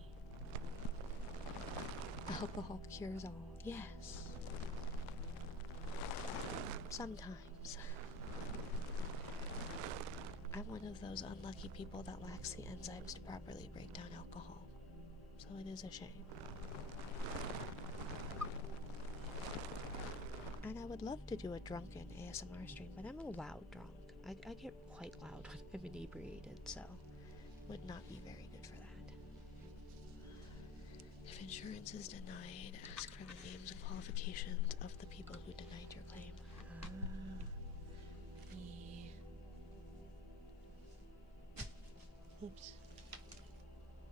Alcohol cures all. Yes. Sometimes. I'm one of those unlucky people that lacks the enzymes to properly break down alcohol. So it is a shame. And I would love to do a drunken ASMR stream, but I'm a loud drunk. I get quite loud when I'm inebriated, so would not be very good for that. If insurance is denied, ask for the names and qualifications of the people who denied your claim. Oops.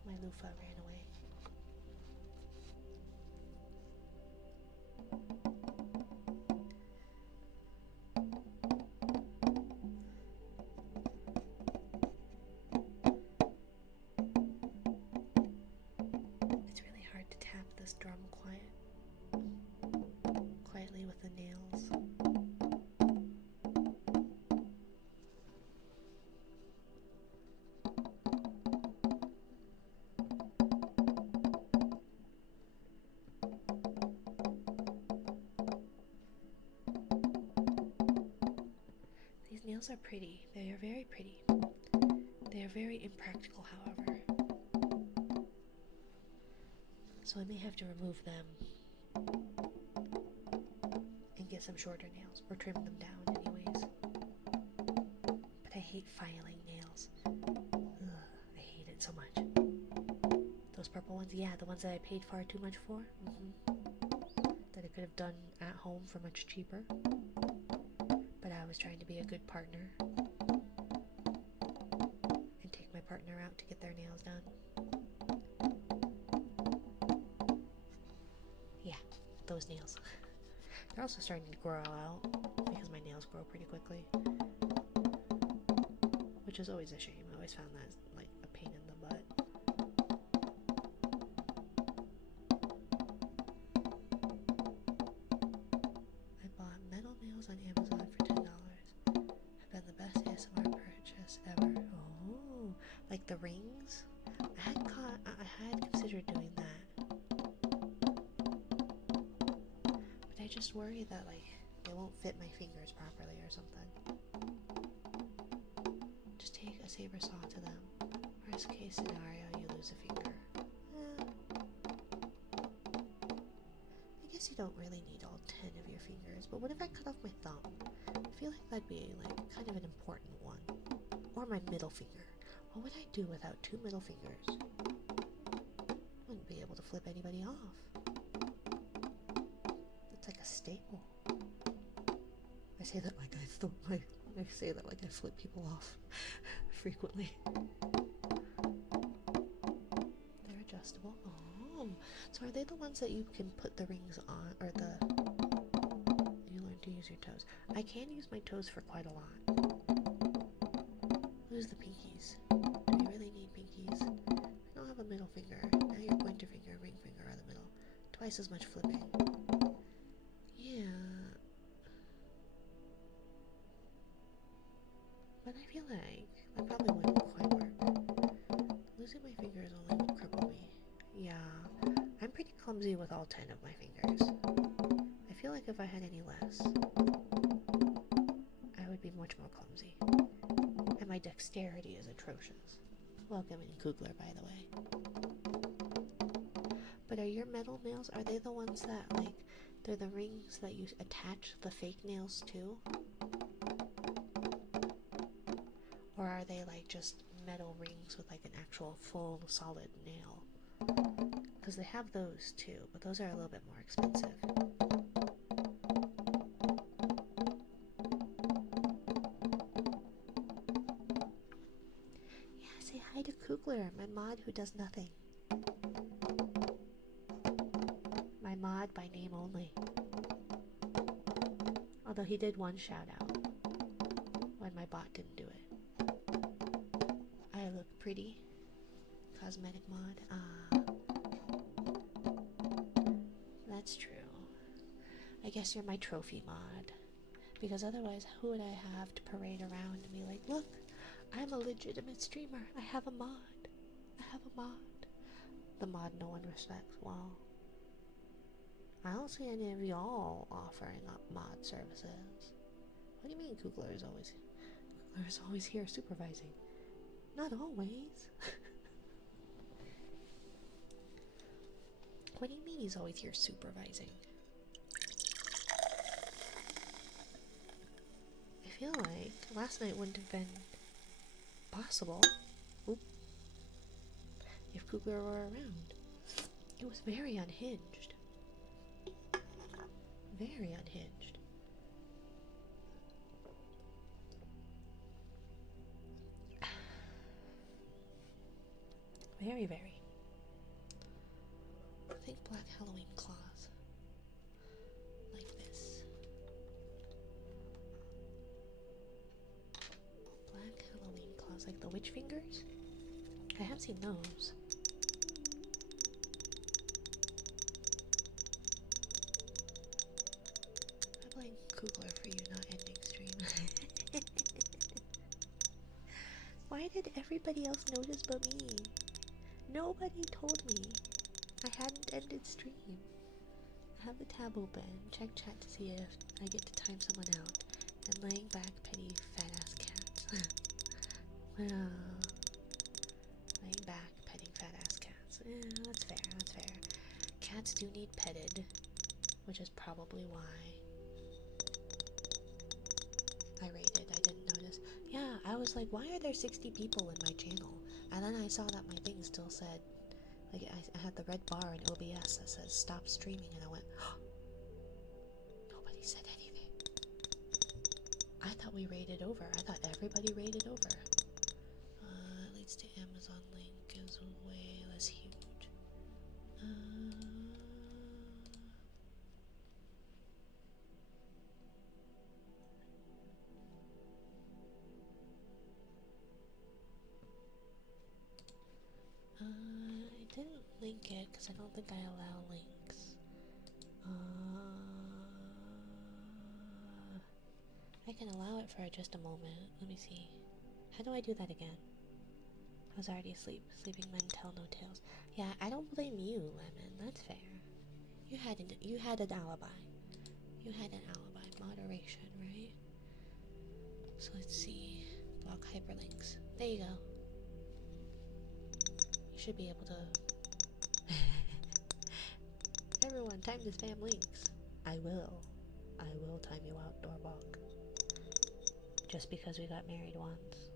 My loofah ran away. It's really hard to tap this drum quietly with the nails. These nails are pretty. They are very pretty. They are very impractical, however. So I may have to remove them and get some shorter nails, or trim them down anyways. But I hate filing nails. Ugh, I hate it so much. Those purple ones, yeah, the ones that I paid far too much for. That I could have done at home for much cheaper. But I was trying to be a good partner and take my partner out to get their nails done. Yeah, those nails. They're also starting to grow out because my nails grow pretty quickly, which is always a shame. I always found that like a pain in the butt. I bought metal nails on Amazon for $10. Have been the best ASMR purchase ever. Oh, like the rings? I had considered doing that. But I just worry that like they won't fit my fingers properly or something. Just take a saber saw to them. Worst case scenario, you lose a finger. I guess you don't really need all 10 of your fingers, but what if I cut off my thumb? I feel like that'd be like kind of an important one. Or my middle finger. What would I do without 2 middle fingers? Wouldn't be able to flip anybody off. It's like a staple. I say that like I flip people off frequently. They're adjustable. Oh, so are they the ones that you can put the rings on, or you learn to use your toes. I can use my toes for quite a lot. Lose the pinkies. Do you really need pinkies? I don't have a middle finger. Now your pointer finger, ring finger are the middle. Twice as much flipping. Yeah. But I feel like that probably wouldn't quite work. Losing my fingers only would cripple me. Yeah. I'm pretty clumsy with all 10 of my fingers. I feel like if I had any less, I would be much more clumsy. And my dexterity is atrocious. Welcome in Kugler, by the way. But are your metal nails, are they the ones that, like, they're the rings that you attach the fake nails to? Or are they, like, just metal rings with, like, an actual full, solid nail? Because they have those, too, but those are a little bit more expensive. Yeah, say hi to Kugler, my mod who does nothing. My mod by name only. Although he did one shout out when my bot didn't do it. I look pretty. Cosmetic mod. Ah. That's true. I guess you're my trophy mod. Because otherwise, who would I have to parade around and be like, look, I'm a legitimate streamer. I have a mod. I have a mod. The mod no one respects. Well, I don't see any of y'all offering up mod services. What do you mean Kugler is always here supervising? Not always. What do you mean he's always here supervising? I feel like last night wouldn't have been possible if Kugler were around. It was very unhinged. Very unhinged. Very, very. I think black Halloween claws. Like this. Black Halloween claws, like the witch fingers? I have seen those. I blame Kugler for you not ending stream. Why did everybody else notice but me? Nobody told me I hadn't ended stream. I have the tab open, check chat to see if I get to time someone out, and laying back petty fat ass cats. Well, laying back petting fat ass cats. That's fair, that's fair. Cats do need petted, which is probably why I rated. I didn't notice. Yeah, I was like, why are there 60 people in my channel? And then I saw that my thing still said, like, I had the red bar in OBS that says stop streaming, and I went, oh, nobody said anything. I thought we rated over. I thought everybody rated over. Leads to Amazon link is way less huge. I didn't link it because I don't think I allow links. I can allow it for just a moment. Let me see. How do I do that again? I was already asleep. Sleeping men tell no tales. Yeah, I don't blame you, Lemon. That's fair. You had an alibi. You had an alibi. Moderation, right? So let's see. Block hyperlinks. There you go. You should be able to. Everyone, time to spam links. I will time you out, Doorbok. Just because we got married once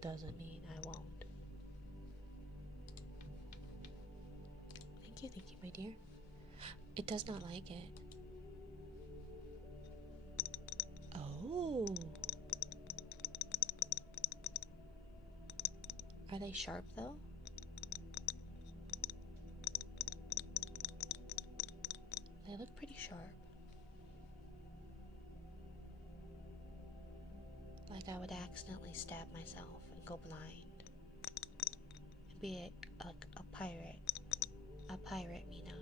doesn't mean I won't. Thank you, my dear. It does not like it. Oh. Are they sharp though? They look pretty sharp. like I would accidentally stab myself and go blind. And be a pirate. A pirate, Mina.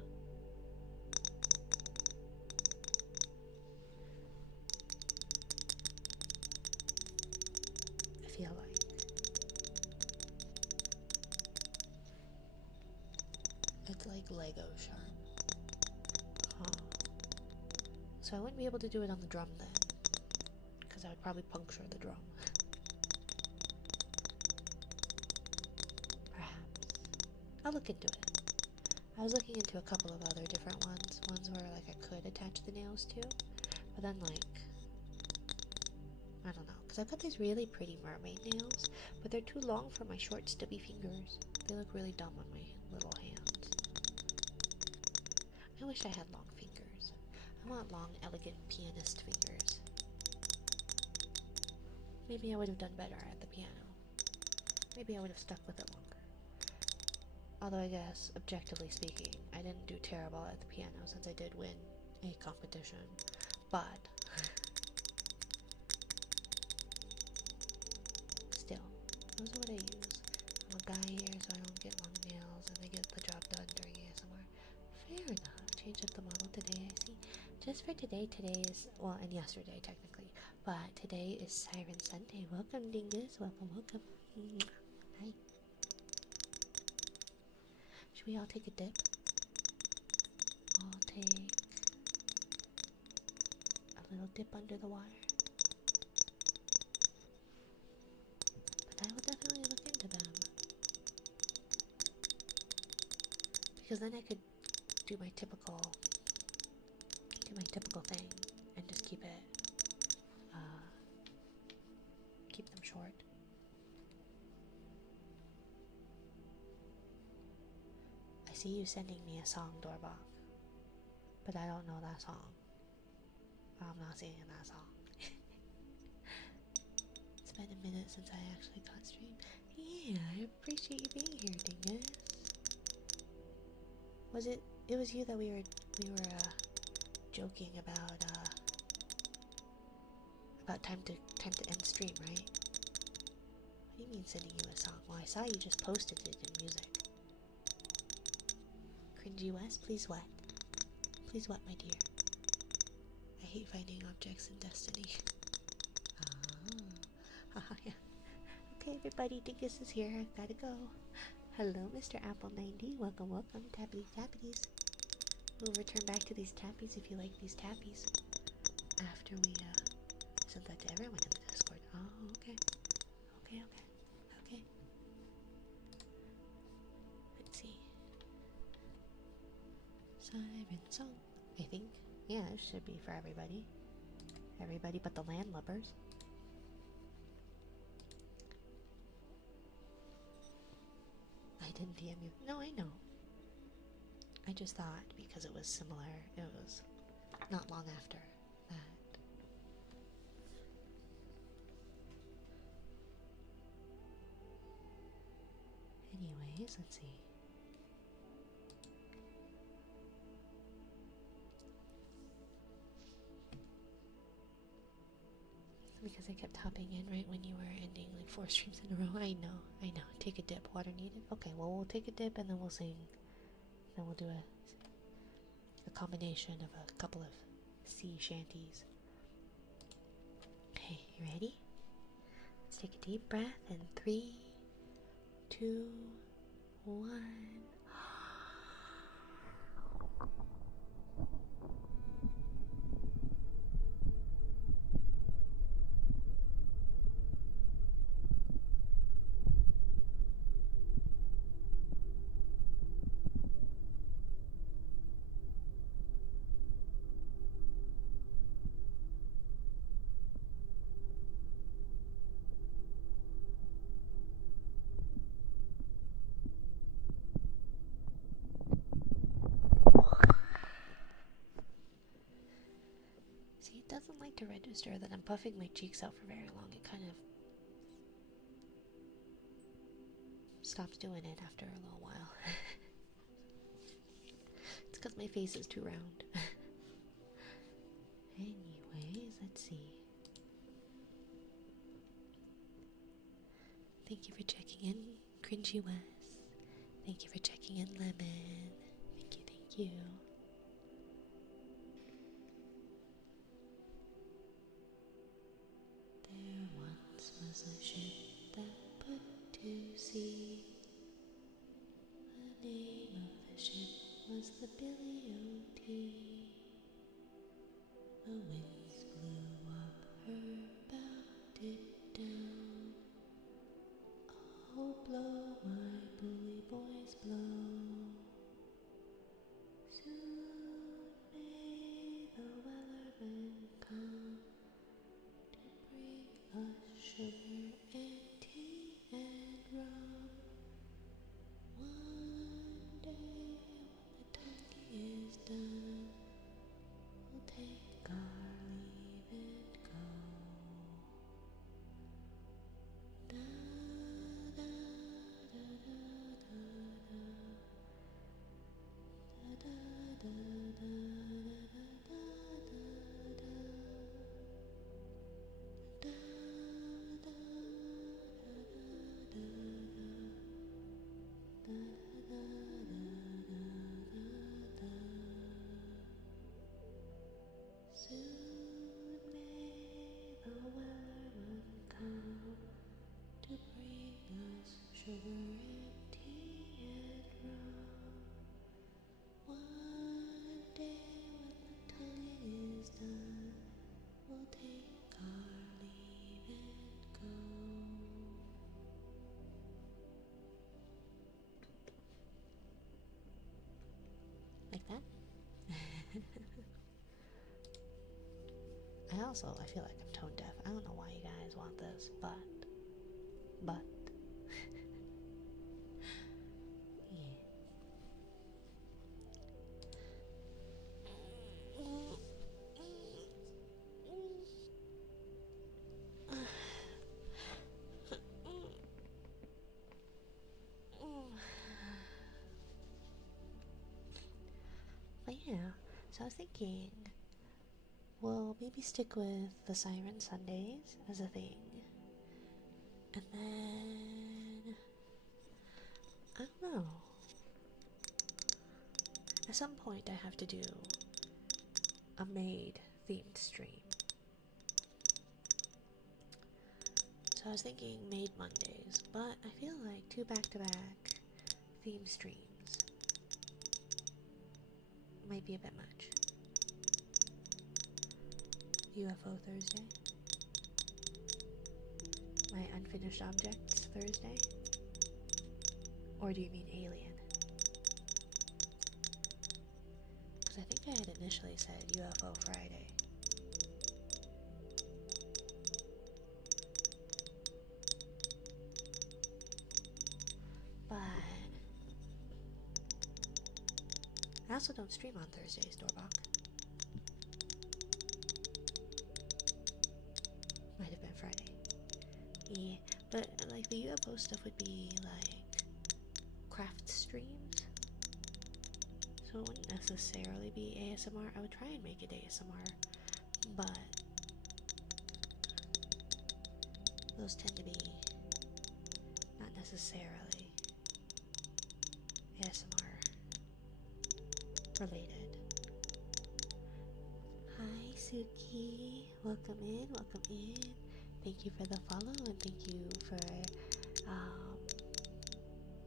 I feel like. It's like Lego sharp. Huh. So I wouldn't be able to do it on the drum then. Because I would probably puncture the drum. Perhaps. I'll look into it. I was looking into a couple of other different ones. Ones where like I could attach the nails to. But then like, I don't know. Because I've got these really pretty mermaid nails. But they're too long for my short stubby fingers. They look really dumb on my little hands. I wish I had long fingers. I want long, elegant pianist fingers. Maybe I would have done better at the piano. Maybe I would have stuck with it longer. Although I guess, objectively speaking, I didn't do terrible at the piano since I did win a competition. But still, those are what I use. I'm a guy here, so I don't get long nails, and I get the job done during ASMR. Fair enough. Change up the model today, I see. Just for today, today is, well, and yesterday technically, but today is Siren Sunday. Welcome, Dingus. Welcome, welcome. Hi. Should we all take a dip? I'll take a little dip under the water. But I will definitely look into them. Because then I could do my typical thing and just keep them short. I see you sending me a song, Dorbach, but I don't know that song. I'm not singing that song. It's been a minute since I actually got streamed. Yeah, I appreciate you being here, Dingus. It was you that we were joking about time to end stream, right? What do you mean sending you a song? Well, I saw you just posted it in music. Cringy West, please what? Please what, my dear? I hate finding objects in Destiny. Haha, yeah. Okay, everybody, Dingus is here. I've gotta go. Hello, Mr. Apple 90. Welcome, welcome. Tappity tappities. We'll return back to these tappies if you like these tappies. After we send that to everyone in the Discord. Oh, okay. Okay. Let's see. Siren song, I think. Yeah, it should be for everybody. Everybody but the landlubbers. I didn't DM you. No, I know. I just thought because it was similar, it was not long after that. Anyways, let's see. Because I kept hopping in right when you were ending like 4 streams in a row. I know. Take a dip. Water needed? Okay, well, we'll take a dip and then we'll sing. Then we'll do a combination of a couple of sea shanties. Okay, you ready? Let's take a deep breath in 3, 2, 1. See, it doesn't like to register that I'm puffing my cheeks out for very long. It kind of stops doing it after a little while. It's because my face is too round. Anyways, let's see. Thank you for checking in, Cringy West. Thank you for checking in, Lemon. Thank you, thank you. There once was a ship that put to sea. The name of the ship was the Billy O.T. The winds blew up her, bound it down. Oh, blow, my bully boys, blow. Soon may the wellerman come to bring us sugar and tea and rum. One day when the talking is done, we'll take our leave and go. Da da da da da da da da da Soon may the wellerman come to bring us sugar and tea and rum. One day when the tonguing is done, we'll take our leave and go. Like that? I feel like I'm tone deaf. I don't know why you guys want this, but yeah, so I was thinking we'll maybe stick with the Siren Sundays as a thing. And then I don't know. At some point I have to do a maid themed stream. So I was thinking maid Mondays, but I feel like 2 back-to-back theme streams might be a bit much. UFO Thursday. My unfinished objects Thursday. Or do you mean alien? Because I think I had initially said UFO Friday. But I also don't stream on Thursdays, Doorbach. Might have been Friday. Yeah, but like the UFO stuff would be like craft streams. So it wouldn't necessarily be ASMR. I would try and make it ASMR, but those tend to be not necessarily ASMR related. Hi Suki, welcome in, welcome in. Thank you for the follow and thank you for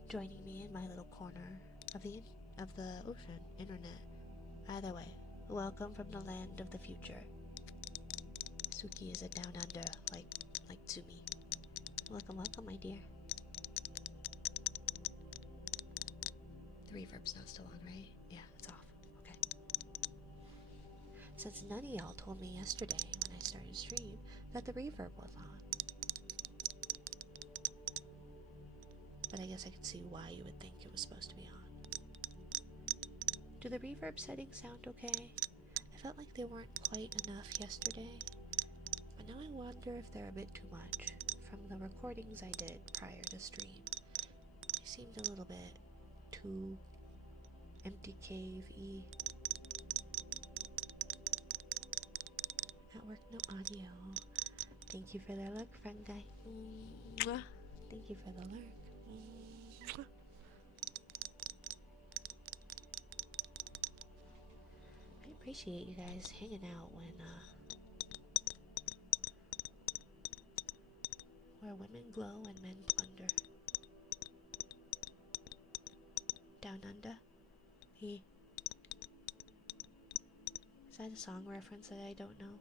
joining me in my little corner of the ocean, internet. Either way, welcome from the land of the future. Suki is a down under, like Tsumi. Welcome, welcome, my dear. The reverb's not still on, right? Yeah, it's off. Okay. Since none of y'all told me yesterday when I started stream that the reverb was on. But I guess I could see why you would think it was supposed to be on. Do the reverb settings sound okay? I felt like they weren't quite enough yesterday, but now I wonder if they're a bit too much. From the recordings I did prior to stream, they seemed a little bit too empty cave-y. At work, no audio. Thank you for the look, friend guy. Mwah. Thank you for the lurk. I appreciate you guys hanging out when where women glow and men plunder. Down under. Is that a song reference that I don't know?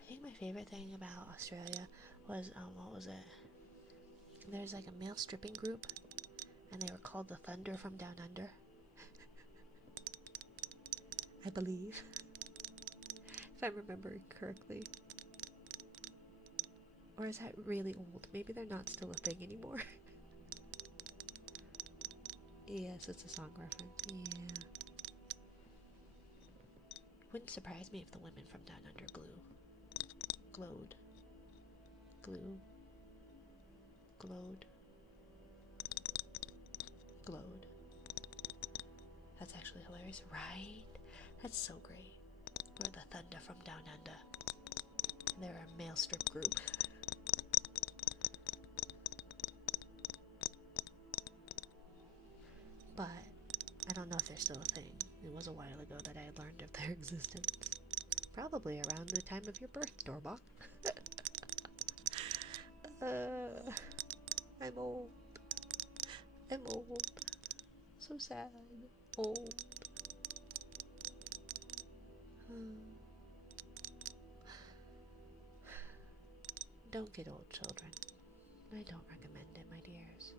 I think my favorite thing about Australia was, what was it? There's like a male stripping group, and they were called the Thunder from Down Under. I believe. If I'm remembering correctly. Or is that really old? Maybe they're not still a thing anymore. Yes, it's a song reference. Yeah. Wouldn't surprise me if the women from Down Under glowed. That's actually hilarious, right? That's so great. We're the Thunder from Down Under. They're a male strip group. But I don't know if they're still a thing. It was a while ago that I learned of their existence. Probably around the time of your birth, Doorbok. I'm old. So sad. Old. Don't get old, children. I don't recommend it, my dears.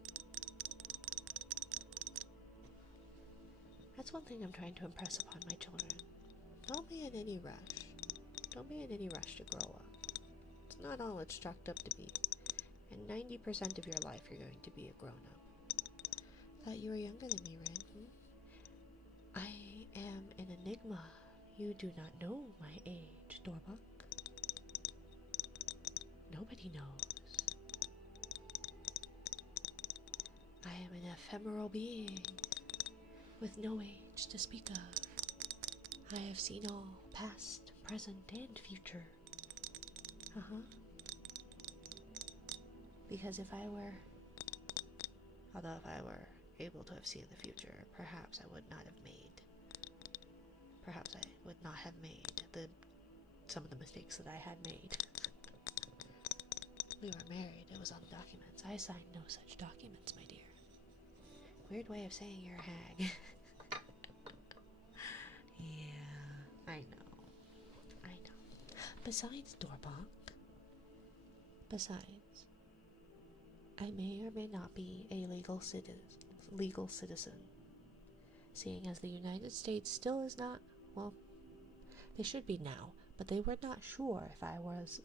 That's one thing I'm trying to impress upon my children. Don't be in any rush. Don't be in any rush to grow up. It's not all it's chalked up to be. And 90% of your life you're going to be a grown-up. Thought you were younger than me, Ren. I am an enigma. You do not know my age, Doorbok. Nobody knows. I am an ephemeral being with no age to speak of. I have seen all, past, present, and future. Because if I were able to have seen the future, perhaps I would not have made some of the mistakes that I had made. We were married, it was on the documents. I signed no such documents, my dear. Weird way of saying you're a hag. Yeah, I know. Besides, Doorbok. I may or may not be a legal citizen. Seeing as the United States still is not, well, they should be now, but they were not sure if I was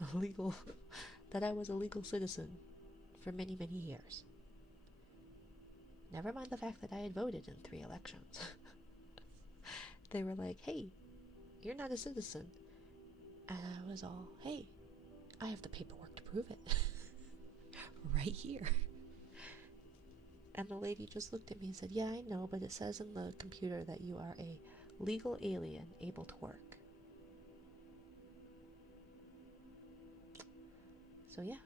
that I was a legal citizen for many, many years. Never mind the fact that I had voted in 3 elections. They were like, hey, you're not a citizen. And I was all, hey, I have the paperwork to prove it. Right here. And the lady just looked at me and said, yeah, I know, but it says in the computer that you are a legal alien able to work. So yeah,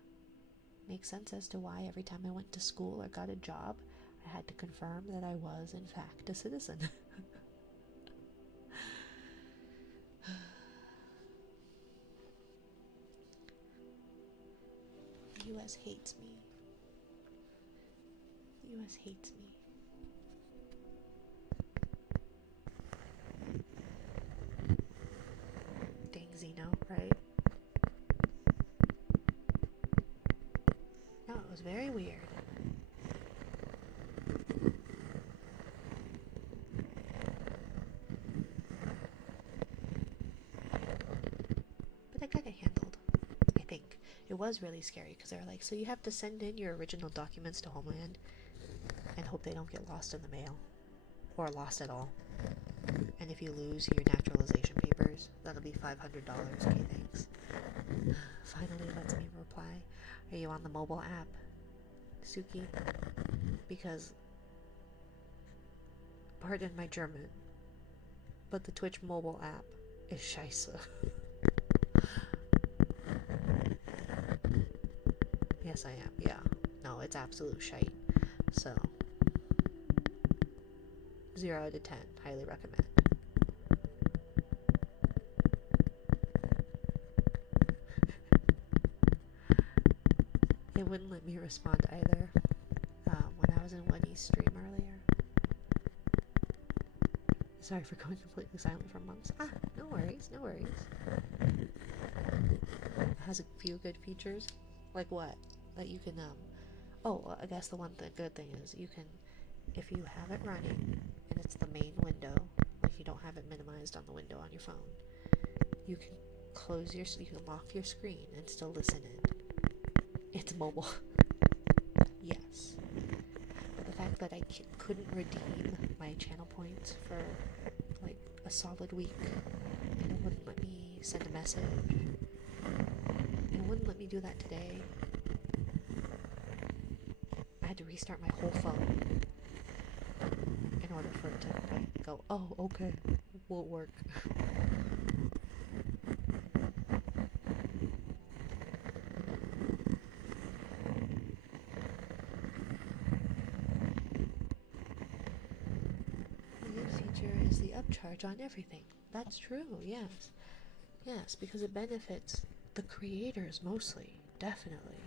makes sense as to why every time I went to school or got a job, I had to confirm that I was in fact a citizen. The US hates me. The US hates me. Dang Xeno, right? No, it was very weird. But I got it handled, I think. It was really scary because they were like, so you have to send in your original documents to Homeland and hope they don't get lost in the mail. Or lost at all. And if you lose your naturalization papers, that'll be $500. Okay, thanks. Finally lets me reply. Are you on the mobile app, Suki? Because, pardon my German, but the Twitch mobile app is scheiße. Yes, I am. Yeah. No, it's absolute shite. So, 0 out of 10. Highly recommend. It wouldn't let me respond either when I was in Wendy's stream earlier. Sorry for going completely silent for months. No worries, no worries. It has a few good features. Like what? That you can, I guess the good thing is you can, if you have it running and it's the main window, like you don't have it minimized on the window on your phone, you can you can lock your screen and still listen in. It's mobile. Yes. But the fact that I couldn't redeem my channel points for like a solid week, and it wouldn't let me send a message, and it wouldn't let me do that today. I had to restart my whole phone in order for it to like go, oh, okay, won't work. The good feature is the upcharge on everything. That's true, yes. Yes, because it benefits the creators mostly, definitely.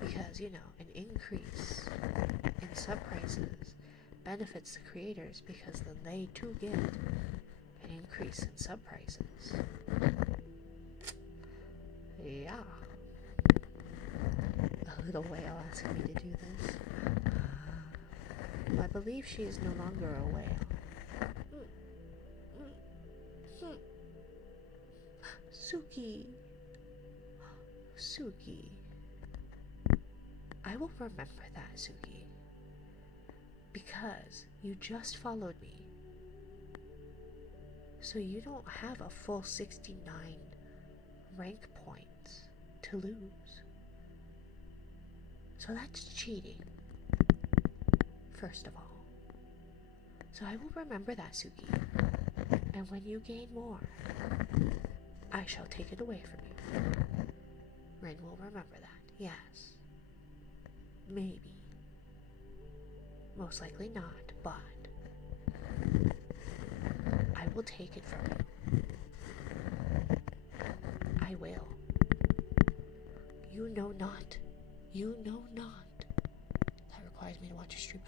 Because, an increase in sub prices benefits the creators because then they too get an increase in sub prices. Yeah. A little whale asking me to do this. I believe she is no longer a whale. Suki. Suki. I will remember that, Suki. Because you just followed me. So you don't have a full 69 rank points to lose. So that's cheating. First of all. So I will remember that, Suki. And when you gain more, I shall take it away from you. Rin will remember that, yes. Maybe. Most likely not, but I will take it from you. I will. You know not. You know not. That requires me to watch your stream.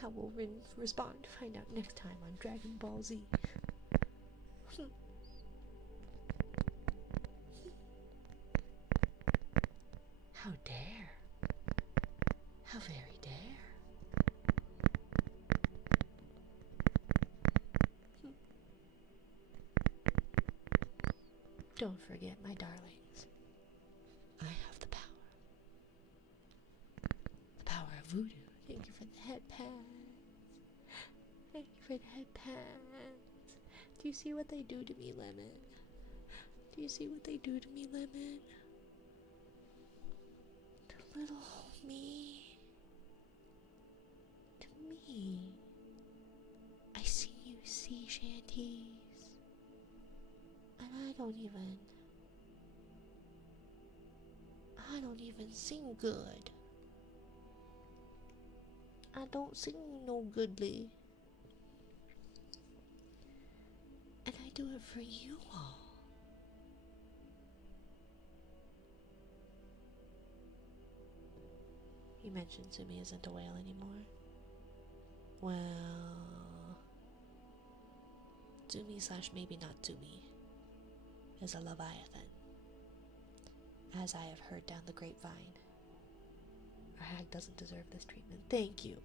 How will Rin respond? Find out next time on Dragon Ball Z. How dare? How very dare? Don't forget, my darlings, I have the power. The power of voodoo. Thank you for the head pats. Thank you for the head pats. Do you see what they do to me, Lemon? Do you see what they do to me, Lemon? To little me. To me. I see you sea shanties. And I don't even sing good. I don't sing no goodly. And I do it for you all. You mentioned Zumi isn't a whale anymore. Well, Zumi / maybe not Zumi. is a leviathan, as I have heard down the grapevine. A hag doesn't deserve this treatment. Thank you.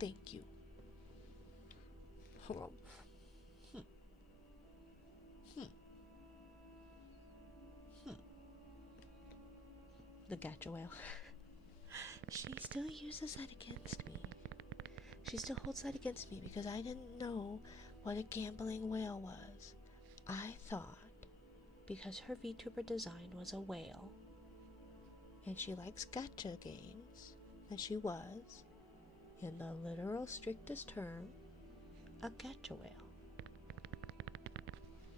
Thank you. Hmm. Hmm. Hmm. The gacha whale. She still uses that against me. She still holds that against me because I didn't know what a gambling whale was. I thought because her VTuber design was a whale and she likes gacha games that she was, in the literal strictest term, a gacha whale.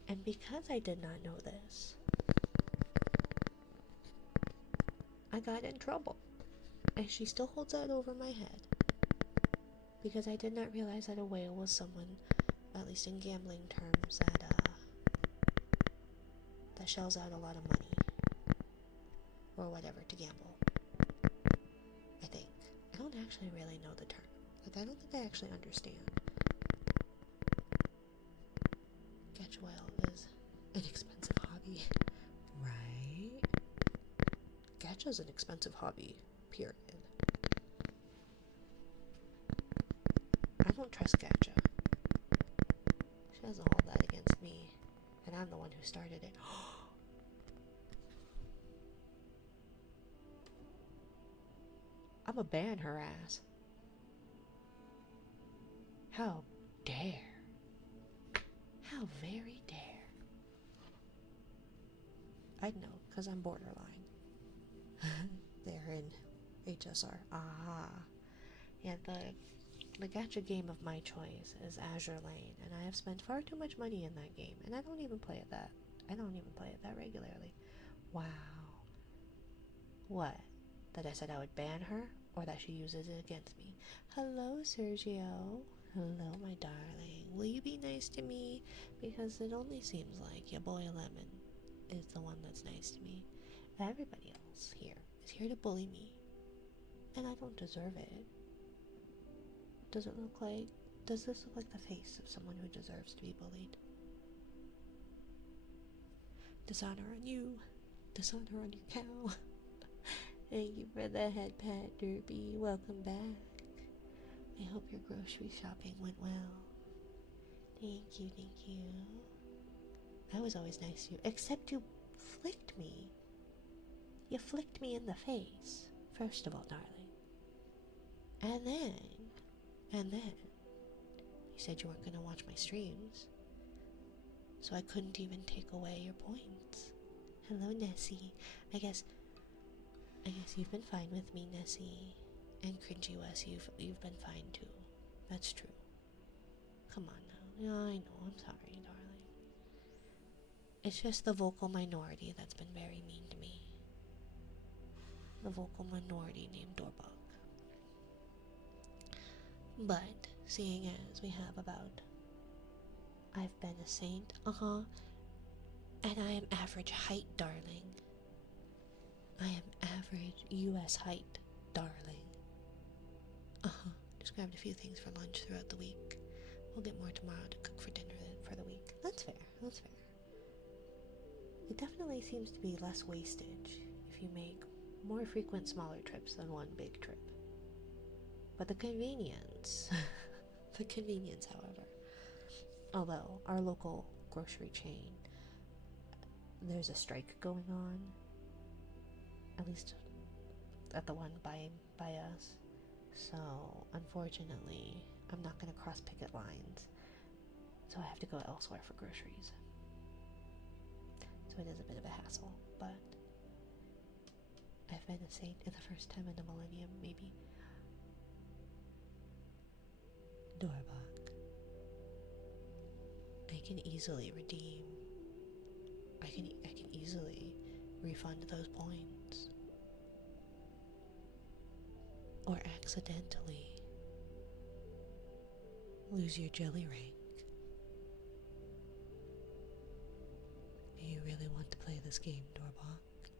And because I did not know this, I got in trouble. And she still holds that over my head. Because I did not realize that a whale was someone, at least in gambling terms, that shells out a lot of money. Or whatever to gamble. I think. I don't actually really know the term. Like, I don't think I actually understand. Gacha whale is an expensive hobby. Right? Gacha's an expensive hobby. Period. I don't trust Gacha. She doesn't hold that against me. And I'm the one who started it. I'ma ban her ass. How dare. How very dare. I'd know, because I'm borderline. They're in HSR. Ah. Yeah, the gacha game of my choice is Azure Lane, and I have spent far too much money in that game, and I don't even play it that. I don't even play it that regularly. Wow. What? That I said I would ban her, or that she uses it against me? Hello, Sergio. Hello, my darling. Will you be nice to me? Because it only seems like your boy Lemon is the one that's nice to me. Everybody else here is here to bully me, and I don't deserve it. Does this look like the face of someone who deserves to be bullied? Dishonor on you. Dishonor on your cow. Thank you for the head pat, Derby. Welcome back. I hope your grocery shopping went well. Thank you, thank you. I was always nice to you, except you flicked me. You flicked me in the face, first of all, darling. And then, you said you weren't going to watch my streams, so I couldn't even take away your points. Hello, Nessie. I guess you've been fine with me, Nessie. And Cringy Wes, you've been fine too. That's true. Come on now. Yeah, I know. I'm sorry, darling. It's just the vocal minority that's been very mean to me. The vocal minority named Dorbog. But, seeing as we have about... I've been a saint, and I am average height, darling. I am average US height, darling. Just grabbed a few things for lunch throughout the week. We'll get more tomorrow to cook for dinner for the week. That's fair, that's fair. It definitely seems to be less wastage if you make more frequent smaller trips than one big trip. But the convenience, however. Although, our local grocery chain, there's a strike going on. At least at the one by us. So, unfortunately, I'm not going to cross picket lines. So I have to go elsewhere for groceries. So it is a bit of a hassle, but I've been a saint in the first time in a millennium, maybe. Dorbach. I can easily redeem. I can easily refund those points. Or accidentally lose your jelly rank. Do you really want to play this game, Dorbach?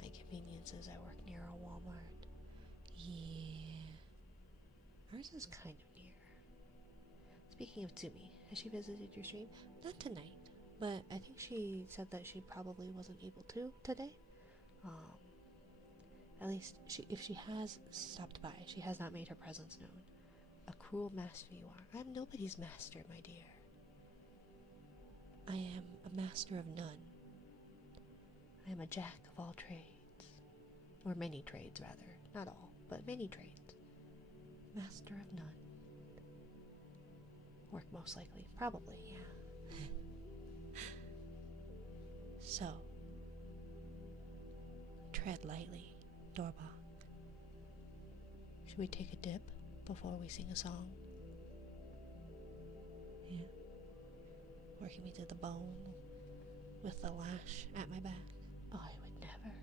My convenience is I work near a Walmart. Yeah. Ours is kind of near. Speaking of Tsumi, has she visited your stream? Not tonight. But I think she said that she probably wasn't able to today. At least, if she has stopped by, she has not made her presence known. A cruel master you are. I'm nobody's master, my dear. I am a master of none. I am a jack of all trades. Or many trades, rather. Not all, but many trades. Master of none. Work most likely. Probably, yeah. So, tread lightly, Dorbach. Should we take a dip before we sing a song? Yeah. Working me to the bone with the lash at my back. Oh, I would never.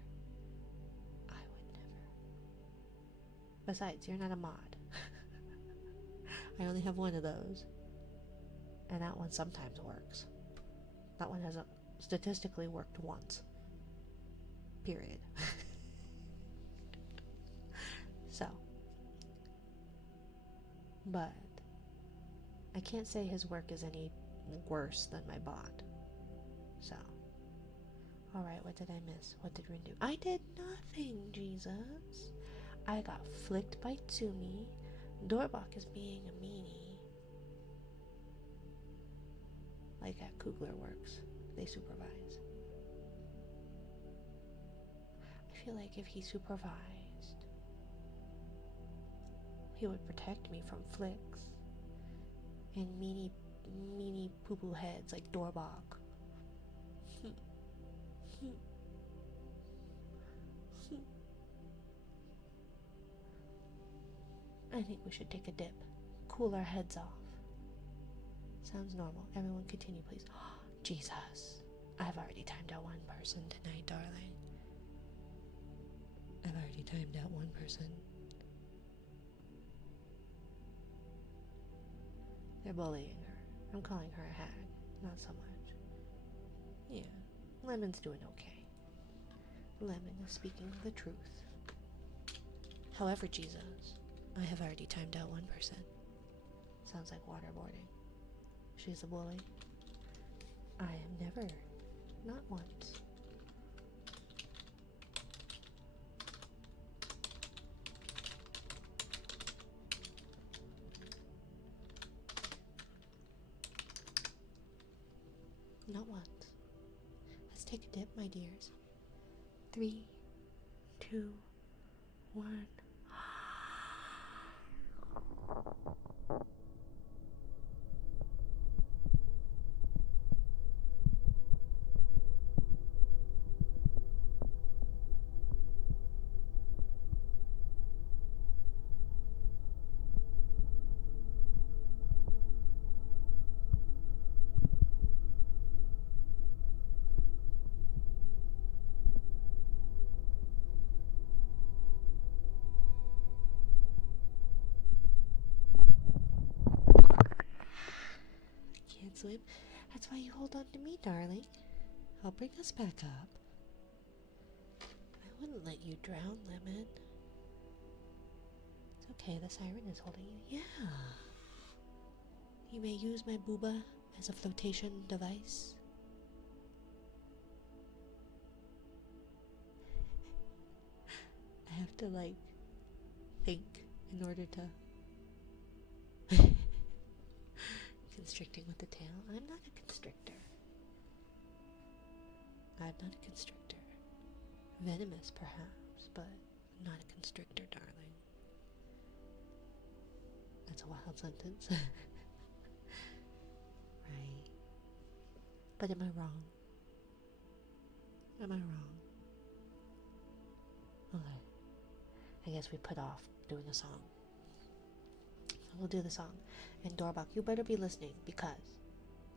I would never. Besides, you're not a mod. I only have one of those. And that one sometimes works. That one has statistically worked once. Period. So. But I can't say his work is any worse than my bot. So. Alright, what did I miss? What did Rin do? I did nothing, Jesus. I got flicked by Tsumi. Dorbach is being a meanie. Like at Kugler Works. They supervise. I feel like if he supervised, he would protect me from flicks and meanie poo-poo heads like Dorbach. I think we should take a dip. Cool our heads off. Sounds normal. Everyone continue, please. Jesus. I've already timed out one person tonight, darling. I've already timed out one person. They're bullying her. I'm calling her a hag. Not so much. Yeah. Lemon's doing okay. Lemon is speaking the truth. However, Jesus, I have already timed out one person. Sounds like waterboarding. She's a bully. I am never. Not once. Not once. Let's take a dip, my dears. 3, 2, 1. Can't swim. That's why you hold on to me, darling. I'll bring us back up. I wouldn't let you drown, Lemon. It's okay, the siren is holding you. Yeah. You may use my booba as a flotation device. I have to, like, think in order to... Constricting with the tail? I'm not a constrictor. I'm not a constrictor. Venomous, perhaps, but not a constrictor, darling. That's a wild sentence. Right. But am I wrong? Am I wrong? Okay. I guess we put off doing a song. So we'll do the song. And Dorbach, you better be listening, because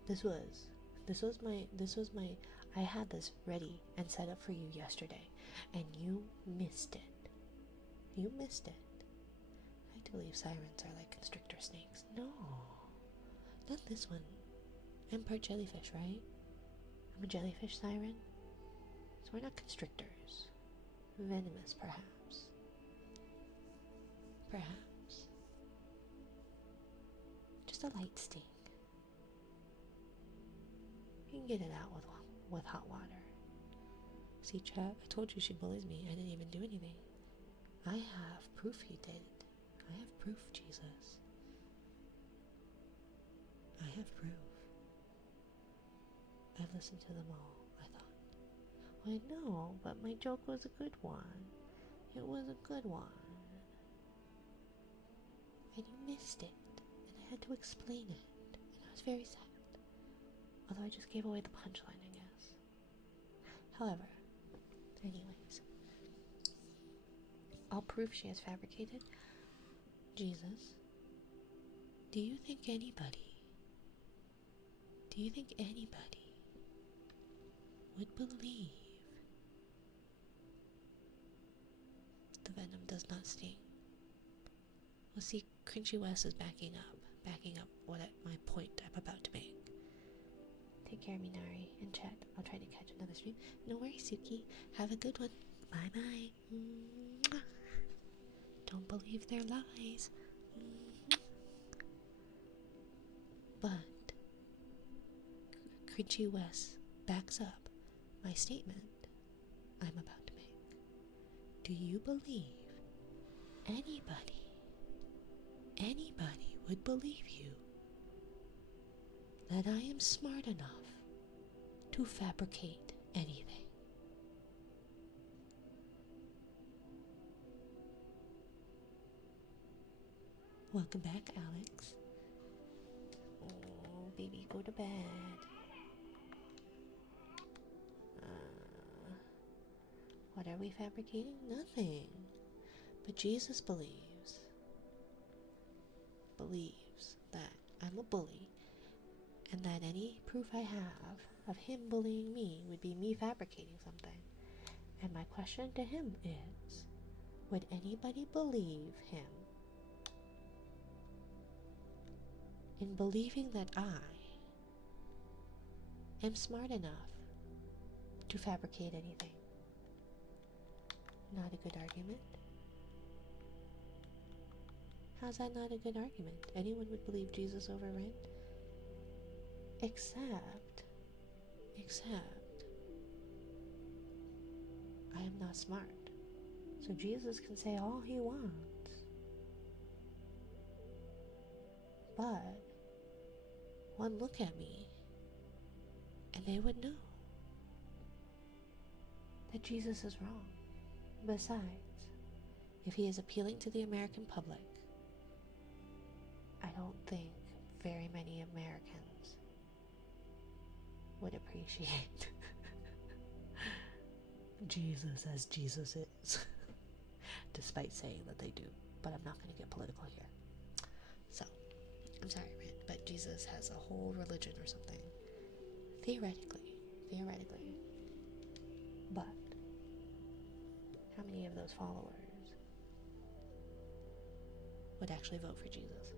this was my I had this ready and set up for you yesterday, and you missed it. You missed it. I like to believe sirens are like constrictor snakes. No, not this one. I'm part jellyfish, right? I'm a jellyfish siren. So we're not constrictors. Venomous, perhaps. Perhaps. Just a light sting. can get it out with hot water. See, chat, I told you she bullies me. I didn't even do anything. I have proof he did. I have proof, Jesus. I have proof. I've listened to them all, I thought. Well, I know, but my joke was a good one. It was a good one. And you missed it. And I had to explain it. And I was very sad. Although I just gave away the punchline, I guess. However, anyways, I'll prove she has fabricated. Jesus, do you think anybody would believe the venom does not sting? Well, see, Cringy West is backing up what my point I'm about to make. Take care of me, Nari, and chat. I'll try to catch another stream. No worries, Suki. Have a good one. Bye-bye. Mwah. Don't believe their lies. Mwah. But Cringy West backs up my statement I'm about to make. Do you believe anybody would believe you that I am smart enough to fabricate anything? Welcome back, Alex. Oh, baby, go to bed. What are we fabricating? Nothing. But Jesus believes that I'm a bully, and that any proof I have of him bullying me would be me fabricating something. And my question to him is, would anybody believe him in believing that I am smart enough to fabricate anything? Not a good argument. How's that not a good argument? Anyone would believe Jesus over Ren? Except, I am not smart. So Jesus can say all he wants. But one look at me, and they would know that Jesus is wrong. Besides, if he is appealing to the American public, I don't think very many Americans would appreciate Jesus as Jesus is. Despite saying that they do. But I'm not going to get political here. So, I'm sorry, Rand, but Jesus has a whole religion or something. Theoretically. But how many of those followers would actually vote for Jesus?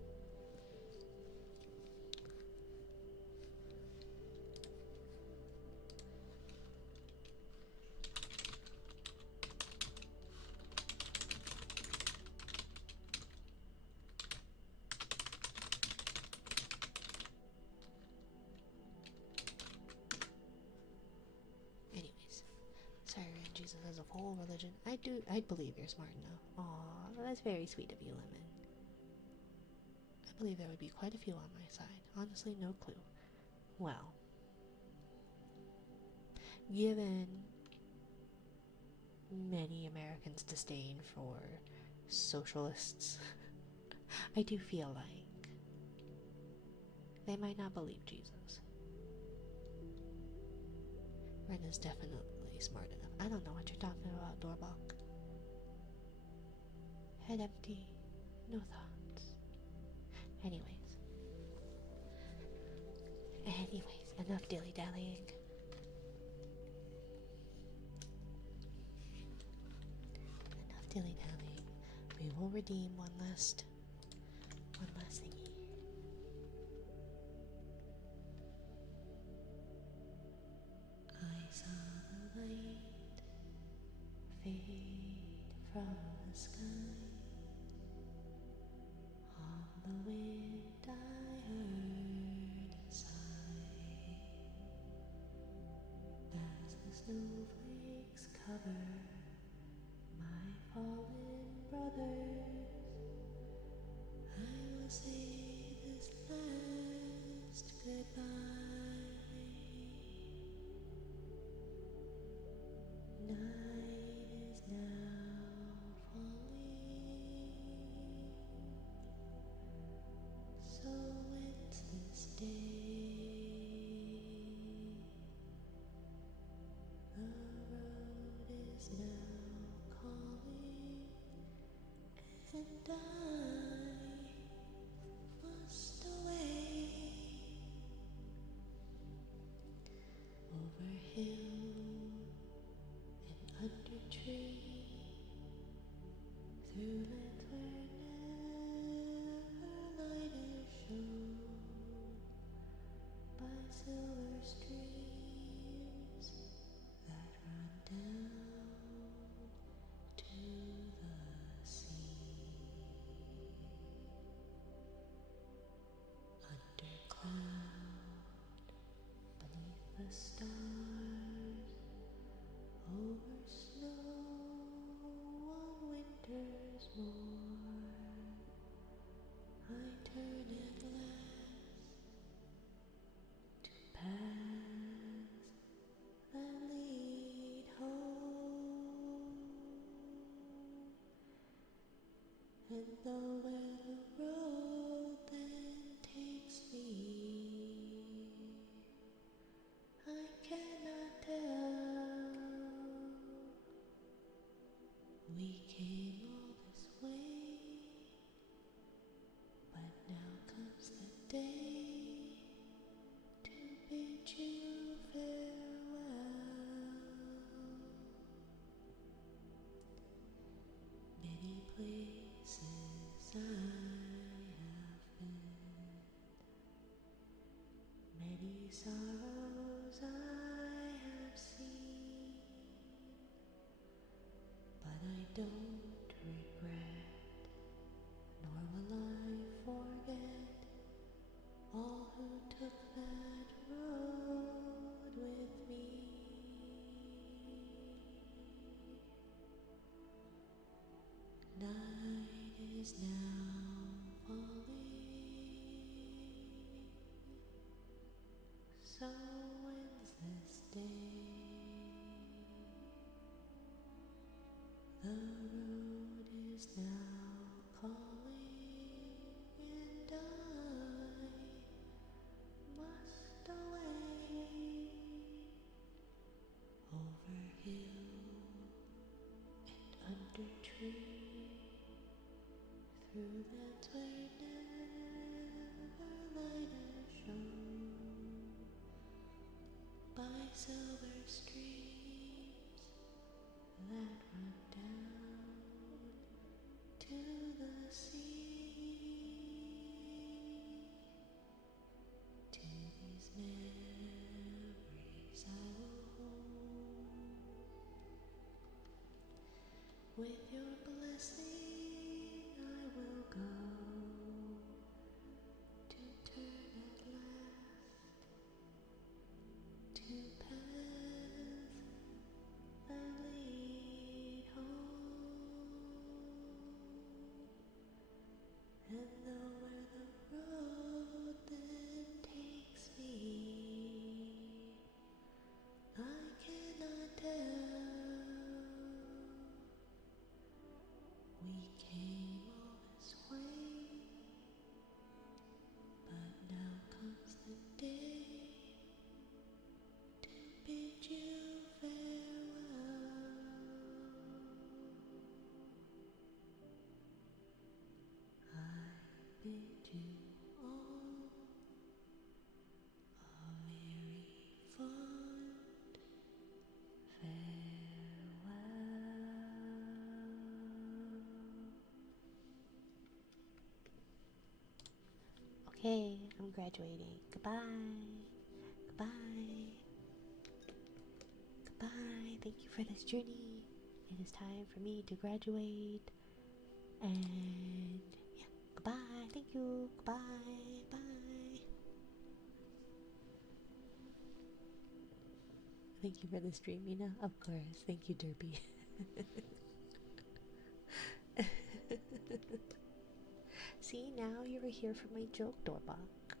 Jesus has a whole religion. I believe you're smart enough. Aw, that's very sweet of you, Lemon. I believe there would be quite a few on my side. Honestly, no clue. Well, given many Americans' disdain for socialists, I do feel like they might not believe Jesus. Ren is definitely smart enough. I don't know what you're talking about, Dorbach. Head empty, no thoughts. Anyways, enough dilly-dallying. Enough dilly-dallying. We will redeem one last thingy. I saw the light fade from the sky. On the wind I heard a sigh. snowflakes cover my fallen brothers. I will say this last goodbye. Night is now falling. So ends this day. The road is now calling, and I must away. Over hill and under tree, through lands where never light is shown, by silver streams that run down to the sea. Under cloud, beneath the stars, over snow on winter's morn, I turn at last to paths that lead home. And though where the road then takes me, I cannot tell. We came all this way, but now comes the day to bid you farewell. Many places I have been, many sorrows I have seen, but I don't regret, nor will I forget all who took that road with me. Night is now falling, so ends this day. The road is now calling, and I must away. Over hill and under tree, through lands where never light has shone, by silver streams that run down to the sea. To these memories I will hold. With your blessing I will go, to turn at last to paths that lead home. And though where the road then takes me, I cannot tell. We came all this way, but now comes the day to bid you farewell. I bid you all a very fond farewell. Okay, I'm graduating. Goodbye. Goodbye. Goodbye. Thank you for this journey. It is time for me to graduate. And yeah, goodbye. Thank you. Goodbye. Bye. Thank you for the stream, Mina. Of course. Thank you, Derby. See, now you were here for my joke, Dorbach.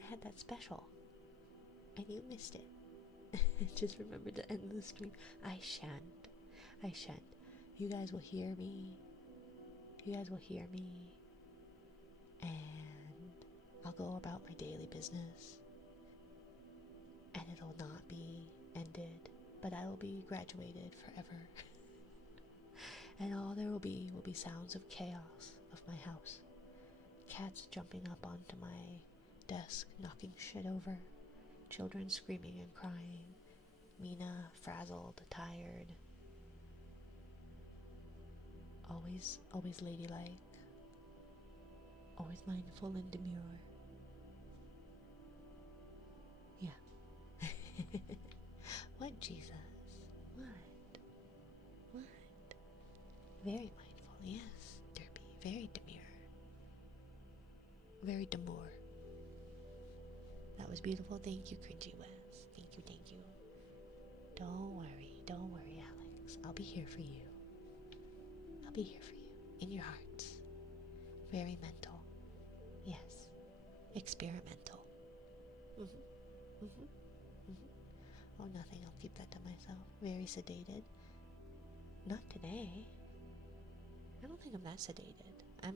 I had that special. And you missed it. Just remember to end the stream. I shan't. I shan't. You guys will hear me. You guys will hear me. And I'll go about my daily business. And it'll not be ended. But I will be graduated forever. And all there will be sounds of chaos of my house. Cats jumping up onto my desk, knocking shit over. Children screaming and crying. Mina frazzled, tired. Always ladylike. Always mindful and demure. Yeah. What, Jesus? What? Very mindful, yes, Derby. Very demure. Very demure. That was beautiful. Thank you, Cringy Wes. Thank you. Don't worry, Alex. I'll be here for you. I'll be here for you. In your hearts. Very mental. Yes. Experimental. Oh, nothing. I'll keep that to myself. Very sedated. Not today. I don't think I'm that sedated. I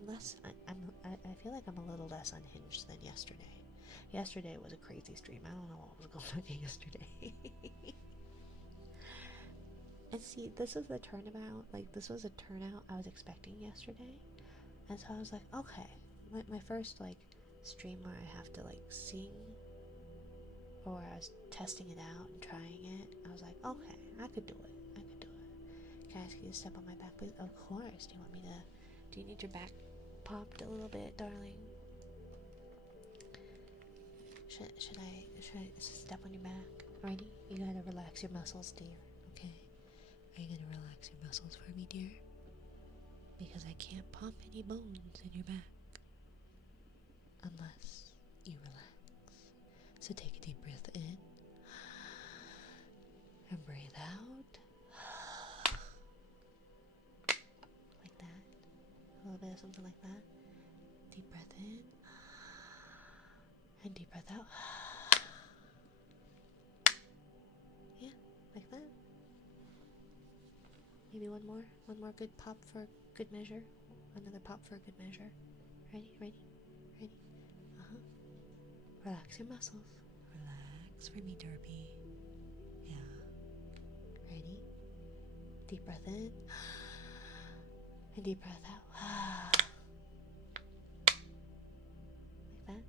feel like I'm a little less unhinged than yesterday. Yesterday was a crazy stream. I don't know what was going on yesterday. And see, this was the turnabout. Like, this was a turnout I was expecting yesterday. And so I was like, okay. My first, like, stream where I have to, like, sing. Or I was testing it out and trying it. I was like, okay, I could do it. Can I ask you to step on my back, please? Of course. Do you need your back popped a little bit, darling? Should I step on your back? Ready? You gotta relax your muscles, dear. Okay? Are you gonna relax your muscles for me, dear? Because I can't pop any bones in your back unless you relax. So take a deep breath in and breathe out. Like that. A little bit of something like that. Deep breath in and deep breath out. Yeah, like that. Maybe one more good pop for good measure. Another pop for good measure. Ready? Relax your muscles. Relax for me, Derby. Yeah. Ready? Deep breath in and deep breath out. Like that.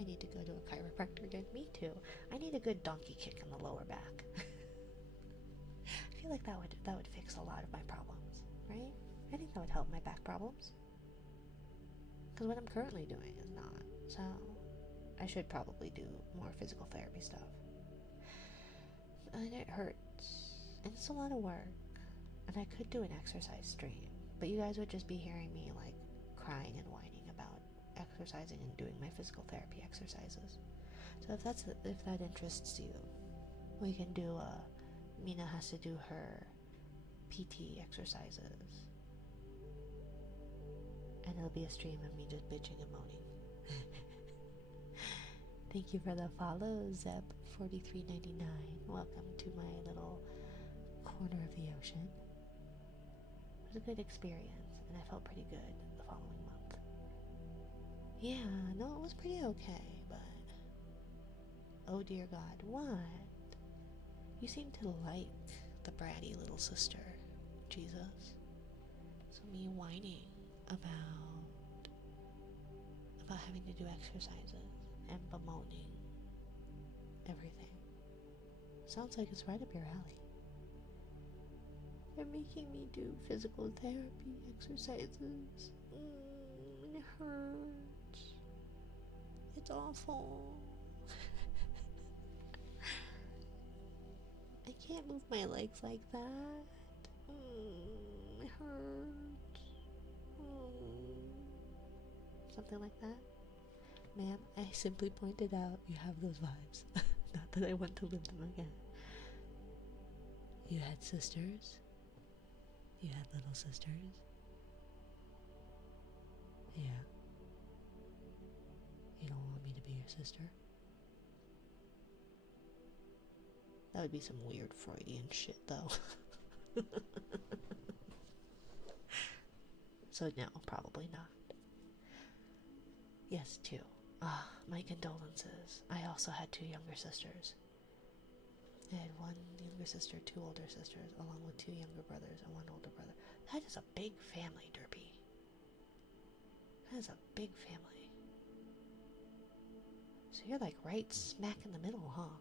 I need to go to a chiropractor again. Me too. I need a good donkey kick in the lower back. I feel like that would fix a lot of my problems, right? I think that would help my back problems. Because what I'm currently doing is not. So I should probably do more physical therapy stuff. And it hurts. And it's a lot of work. And I could do an exercise stream. But you guys would just be hearing me like crying and whining about exercising and doing my physical therapy exercises. So if that interests you, we can do Mina has to do her PT exercises. And it'll be a stream of me just bitching and moaning. Thank you for the follow, Zeb4399. Welcome to my little corner of the ocean. It was a good experience, and I felt pretty good the following month. Yeah, no, it was pretty okay, but oh dear God, what? You seem to like the bratty little sister, Jesus. So me whining about having to do exercises and bemoaning everything. Sounds like it's right up your alley. They're making me do physical therapy exercises. It hurts. It's awful. I can't move my legs like that. It hurts. Something like that. Ma'am, I simply pointed out you have those vibes. Not that I want to live them again. You had sisters? You had little sisters? Yeah. You don't want me to be your sister? That would be some weird Freudian shit, though. So no, probably not. Yes, two. My condolences. I also had two younger sisters. I had one younger sister, two older sisters, along with two younger brothers and one older brother. That is a big family, Derpy. That is a big family. So you're like right smack in the middle, huh?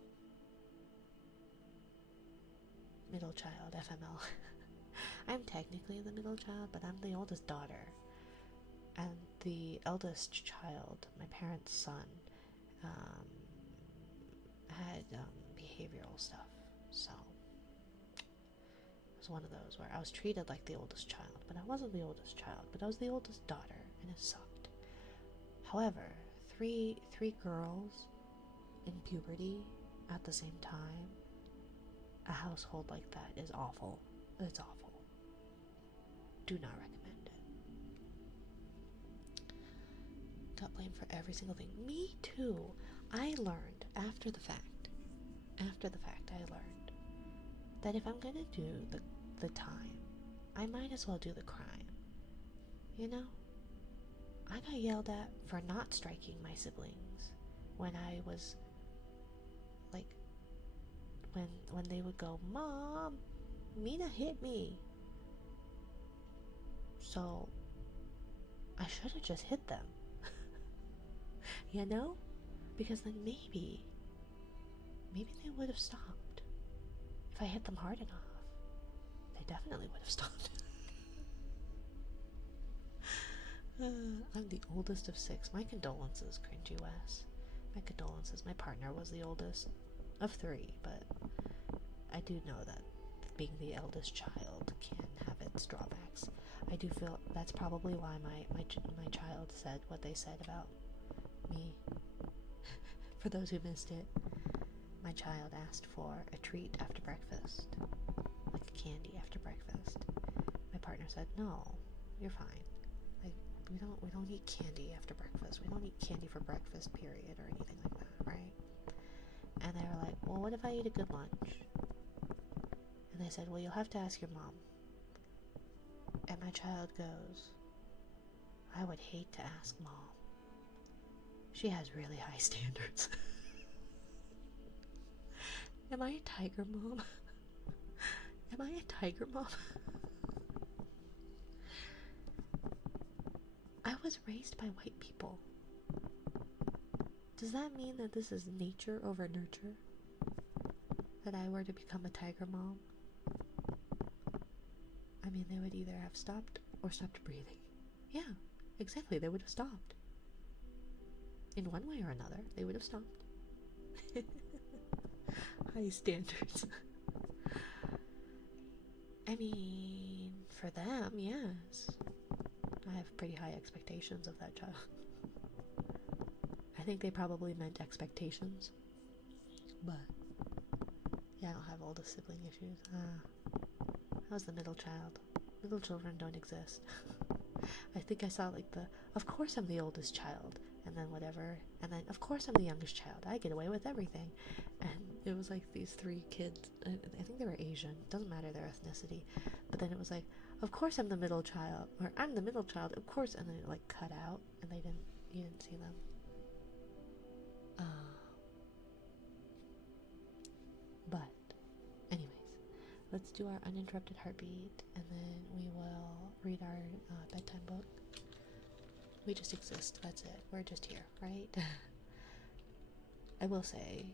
Middle child, FML. I'm technically the middle child, but I'm the oldest daughter. And the eldest child, my parents' son, had behavioral stuff. So it was one of those where I was treated like the oldest child, but I wasn't the oldest child, but I was the oldest daughter, and it sucked. However, three girls in puberty at the same time, a household like that is awful. It's awful. Do not recommend it. Got blamed for every single thing. Me too. I learned after the fact, I learned that if I'm gonna do the time, I might as well do the crime. You know? I got yelled at for not striking my siblings when I was like, when they would go, "Mom, Mina hit me." So I should have just hit them. You know? Because then maybe they would have stopped. If I hit them hard enough, they definitely would have stopped. I'm the oldest of 6. My condolences, Cringy Wes. My condolences. My partner was the oldest of 3, but I do know that being the eldest child can have its drawbacks. I do feel that's probably why my child said what they said about me. For those who missed it, my child asked for a treat after breakfast, like a candy after breakfast. My partner said, "No, you're fine. Like we don't eat candy after breakfast. We don't eat candy for breakfast, period, or anything like that, right?" And they were like, "Well, what if I eat a good lunch?" And I said, "Well, you'll have to ask your mom." And my child goes, "I would hate to ask Mom. She has really high standards." Am I a tiger mom? Am I a tiger mom? I was raised by white people. Does that mean that this is nature over nurture? That I were to become a tiger mom? I mean, they would either have stopped or stopped breathing. Yeah, exactly, they would have stopped. In one way or another, they would have stopped. High standards. I mean, for them, yes. I have pretty high expectations of that child. I think they probably meant expectations. But, yeah, I don't have older sibling issues. I was the middle child. Middle children don't exist. I think I saw like of course I'm the oldest child, and then whatever, and then of course I'm the youngest child. I get away with everything. And it was like these 3 kids, I think they were Asian, doesn't matter their ethnicity, but then it was like, of course I'm the middle child, or I'm the middle child, of course, and then it like cut out, and you didn't see them. But anyways, let's do our uninterrupted heartbeat, and then we will read our bedtime book. We just exist, that's it. We're just here, right? I will say,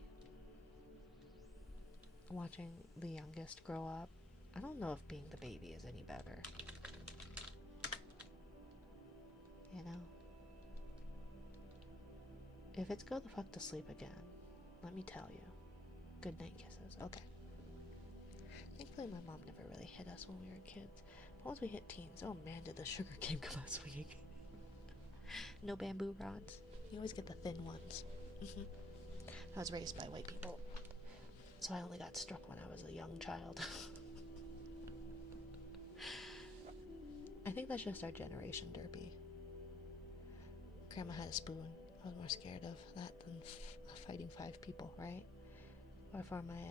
watching the youngest grow up, I don't know if being the baby is any better. You know? If it's go the fuck to sleep again, let me tell you. Good night kisses. Okay. Thankfully my mom never really hit us when we were kids. But once we hit teens, oh man, did the sugar cane come out swinging. No bamboo rods. You always get the thin ones. I was raised by white people. So I only got struck when I was a young child. I think that's just our generation derby. Grandma had a spoon. I was more scared of that than fighting 5 people, right? Or for my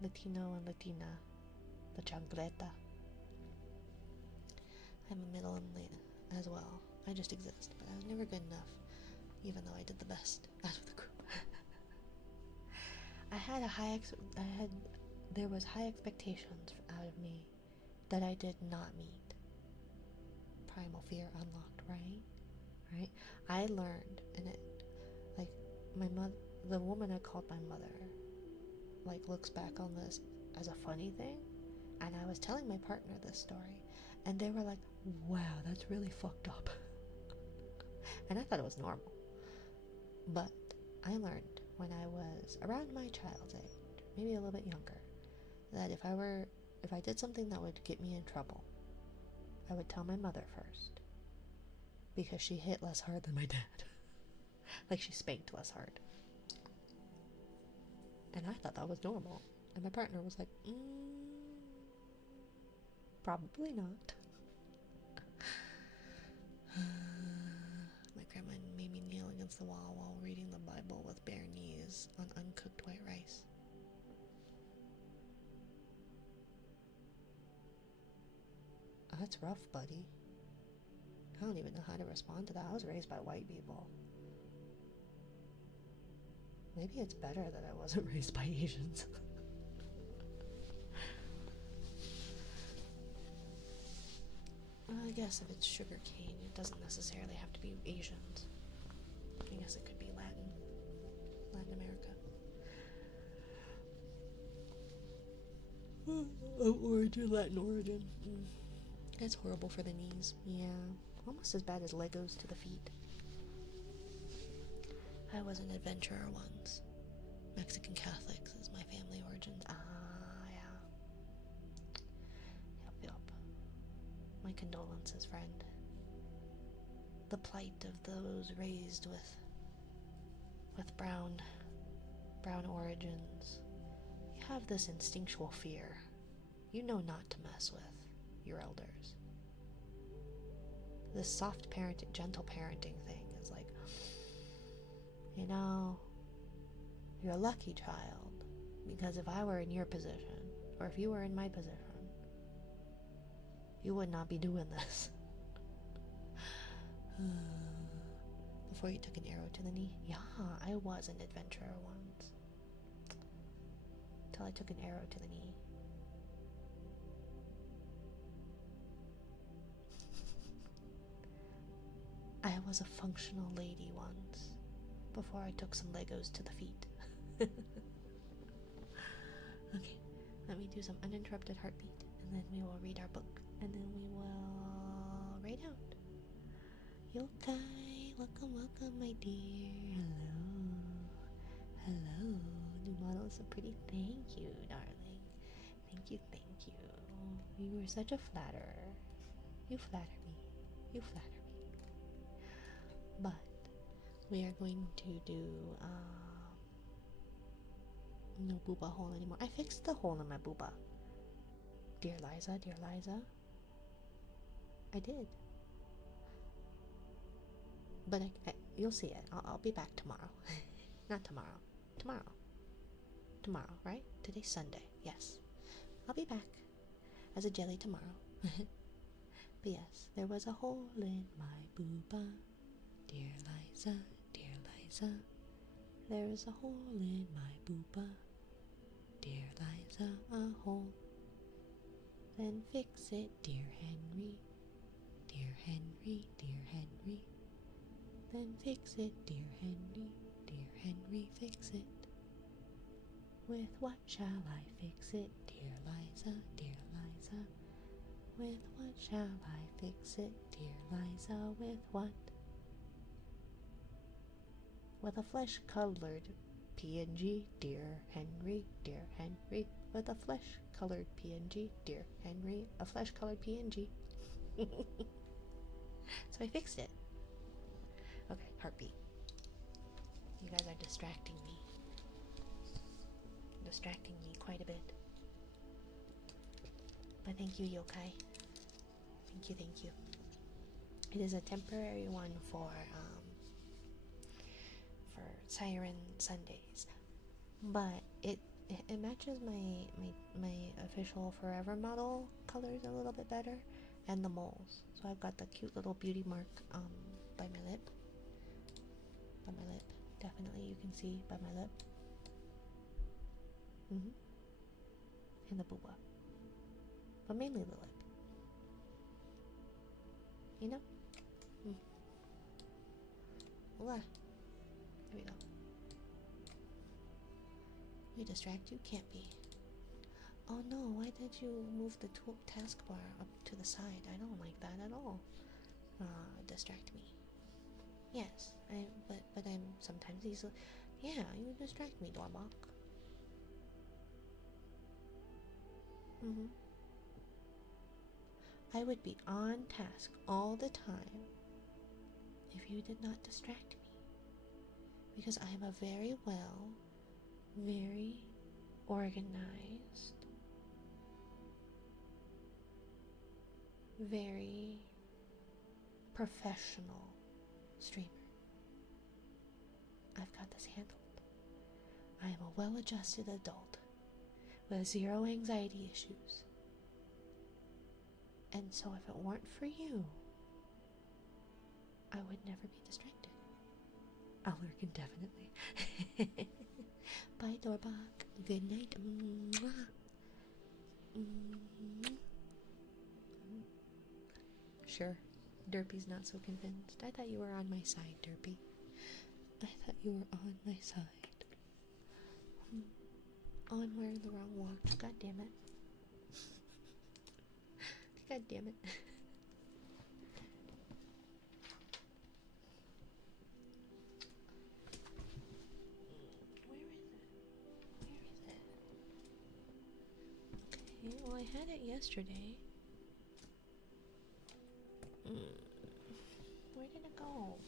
Latino and Latina, the chancleta. I'm a middle and late as well. I just exist, but I was never good enough, even though I did the best out of the group. There was high expectations out of me that I did not meet. Primal fear unlocked, right? I learned, and it, like, my mother, the woman I called my mother, like, looks back on this as a funny thing, and I was telling my partner this story, and they were like, wow, that's really fucked up. And I thought it was normal. But I learned when I was around my child's age, maybe a little bit younger, that if I did something that would get me in trouble, I would tell my mother first, because she hit less hard than my dad. Like, she spanked less hard. And I thought that was normal. And my partner was like, probably not. My grandma made me kneel against the wall while reading the Bible with bare knees on uncooked white rice. That's rough, buddy. I don't even know how to respond to that. I was raised by white people. Maybe it's better that I wasn't raised by Asians. Well, I guess if it's sugar cane, it doesn't necessarily have to be Asians. I guess it could be Latin America. Origin, Latin origin. It's horrible for the knees. Yeah, almost as bad as Legos to the feet. I was an adventurer once. Mexican Catholics is my family origins. Yeah. Yep. My condolences, friend. The plight of those raised with brown origins. You have this instinctual fear. You know not to mess with your elders. This soft parenting, gentle parenting thing is like, you know, you're a lucky child, because if I were in your position, or if you were in my position, you would not be doing this. Before you took an arrow to the knee? Yeah, I was an adventurer once. Till I took an arrow to the knee. I was a functional lady once, before I took some Legos to the feet. Okay, let me do some uninterrupted heartbeat, and then we will read our book, and then we will write out. Yokai, welcome, my dear. Hello. New model is so pretty. Thank you, darling. Thank you. You are such a flatterer. You flatter me. But we are going to do no booba hole anymore. I fixed the hole in my booba. Dear Liza. I did. But you'll see it. I'll be back tomorrow. Not tomorrow. Tomorrow, right? Today's Sunday. Yes. I'll be back as a jelly tomorrow. But yes, there was a hole in my booba. Dear Liza. There is a hole in my booba. Dear Liza, a hole. Then fix it, dear Henry. Then fix it, dear Henry, fix it. With what shall I fix it, dear Liza? With what shall I fix it, dear Liza? With what? With a flesh-colored PNG, dear Henry. With a flesh-colored PNG, dear Henry. A flesh-colored PNG. So I fixed it. Okay, heartbeat. You guys are distracting me. distracting me quite a bit. But thank you, yokai. Thank you. It is a temporary one for Siren Sundays, but it matches my official forever model colors a little bit better, and the moles. So I've got the cute little beauty mark by my lip. Definitely you can see by my lip. And the booba, but mainly the lip. You know? There we go. We distract you? Can't be. Oh no, why did you move the taskbar up to the side? I don't like that at all. Distract me. Yes, but I'm sometimes easily. Yeah, you distract me, Doorbok. I would be on task all the time if you did not distract me. Because I am a very organized, very professional streamer. I've got this handled. I am a well-adjusted adult with 0 anxiety issues. And so if it weren't for you, I would never be distracted. I'll work indefinitely. Bye, Doorbok. Good night. Sure. Derpy's not so convinced. I thought you were on my side, Derpy. I thought you were on my side. Oh, I'm wearing the wrong watch. God damn it. God damn it. Okay, well, I had it yesterday. Where did it go?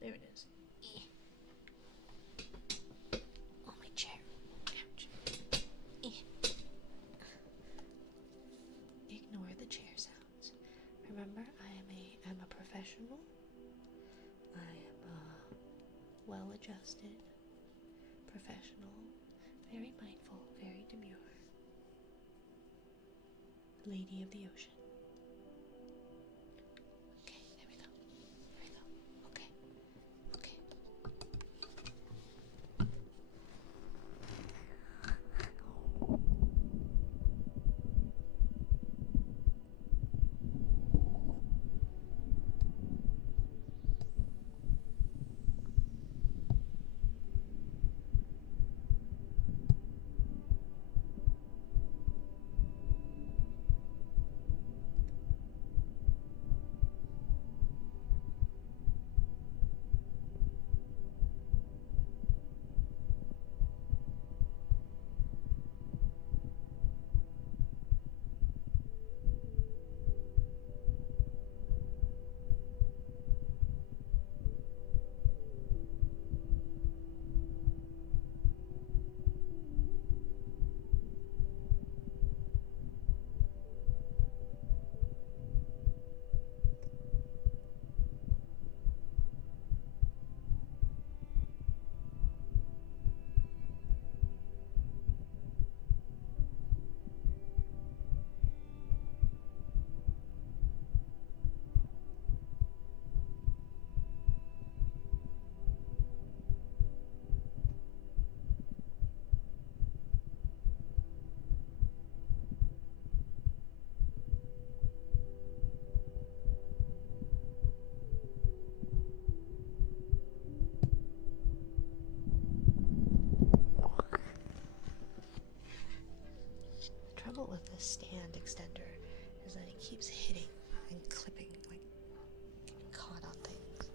There it is. Oh, my chair. Ouch. Ignore the chair sounds. Remember, I'm a professional. I am a well-adjusted professional, very mindful, very demure lady of the ocean. Okay, there we go. Okay. Trouble with this stand extender is that it keeps hitting and clipping, like getting caught on things.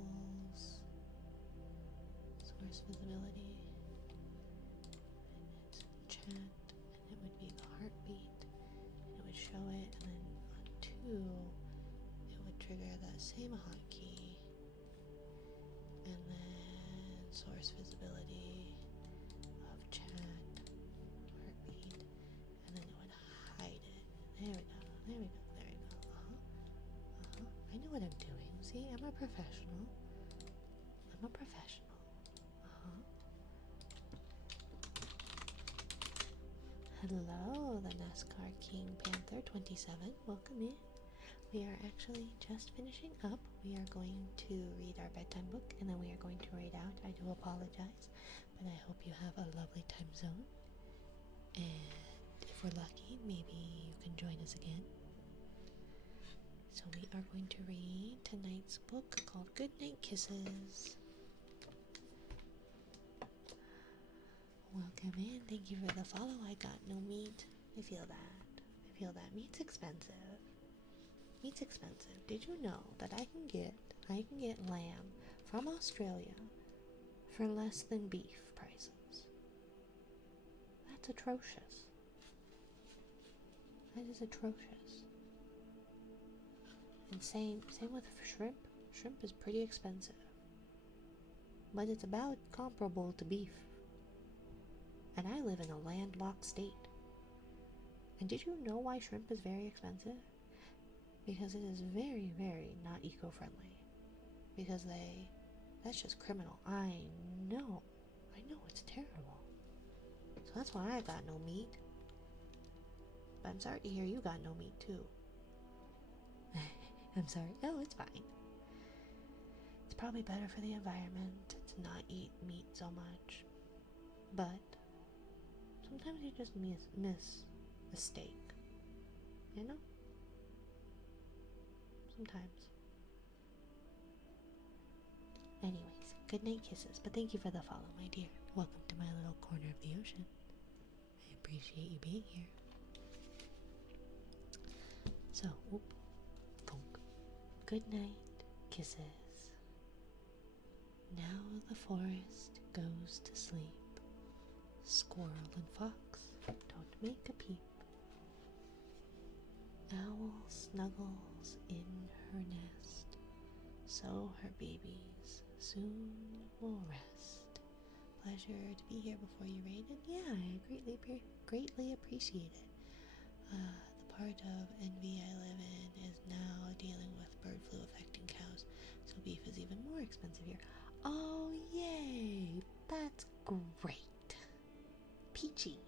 owls. Source visibility. It's chat, and it would be the heartbeat. And it would show it, and then on 2, it would trigger that same hotkey. And then source visibility of chat, heartbeat, and then it would hide it. There we go, there we go, there we go. I know what I'm doing. See, I'm a professional. I'm a professional. Hello, the NASCAR King Panther 27. Welcome in. We are actually just finishing up. We are going to read our bedtime book, and then we are going to read out. I do apologize, but I hope you have a lovely time zone. And if we're lucky, maybe you can join us again. So we are going to read tonight's book called Goodnight Kisses. Welcome in. Thank you for the follow. I got no meat. I feel that. I feel that. Meat's expensive. Meat's expensive. Did you know that I can get lamb from Australia for less than beef prices? That's atrocious. That is atrocious. And same with shrimp. Shrimp is pretty expensive. But it's about comparable to beef. And I live in a landlocked state. And did you know why shrimp is very expensive? Because it is very, very not eco-friendly. Because that's just criminal. I know it's terrible. So that's why I got no meat. But I'm sorry to hear you got no meat too. I'm sorry. Oh, it's fine. It's probably better for the environment to not eat meat so much. But sometimes you just miss a steak. You know? Sometimes. Anyways, good night kisses. But thank you for the follow, my dear. Welcome to my little corner of the ocean. I appreciate you being here. So, thunk. Good night kisses. Now the forest goes to sleep. Squirrel and fox don't make a peep. Owl snuggles in her nest, so her babies soon will rest. Pleasure to be here before you raided. Yeah, I greatly appreciate it. The part of envy I live in is now dealing with bird flu affecting cows, so beef is even more expensive here. Oh, yay! That's great. Peachy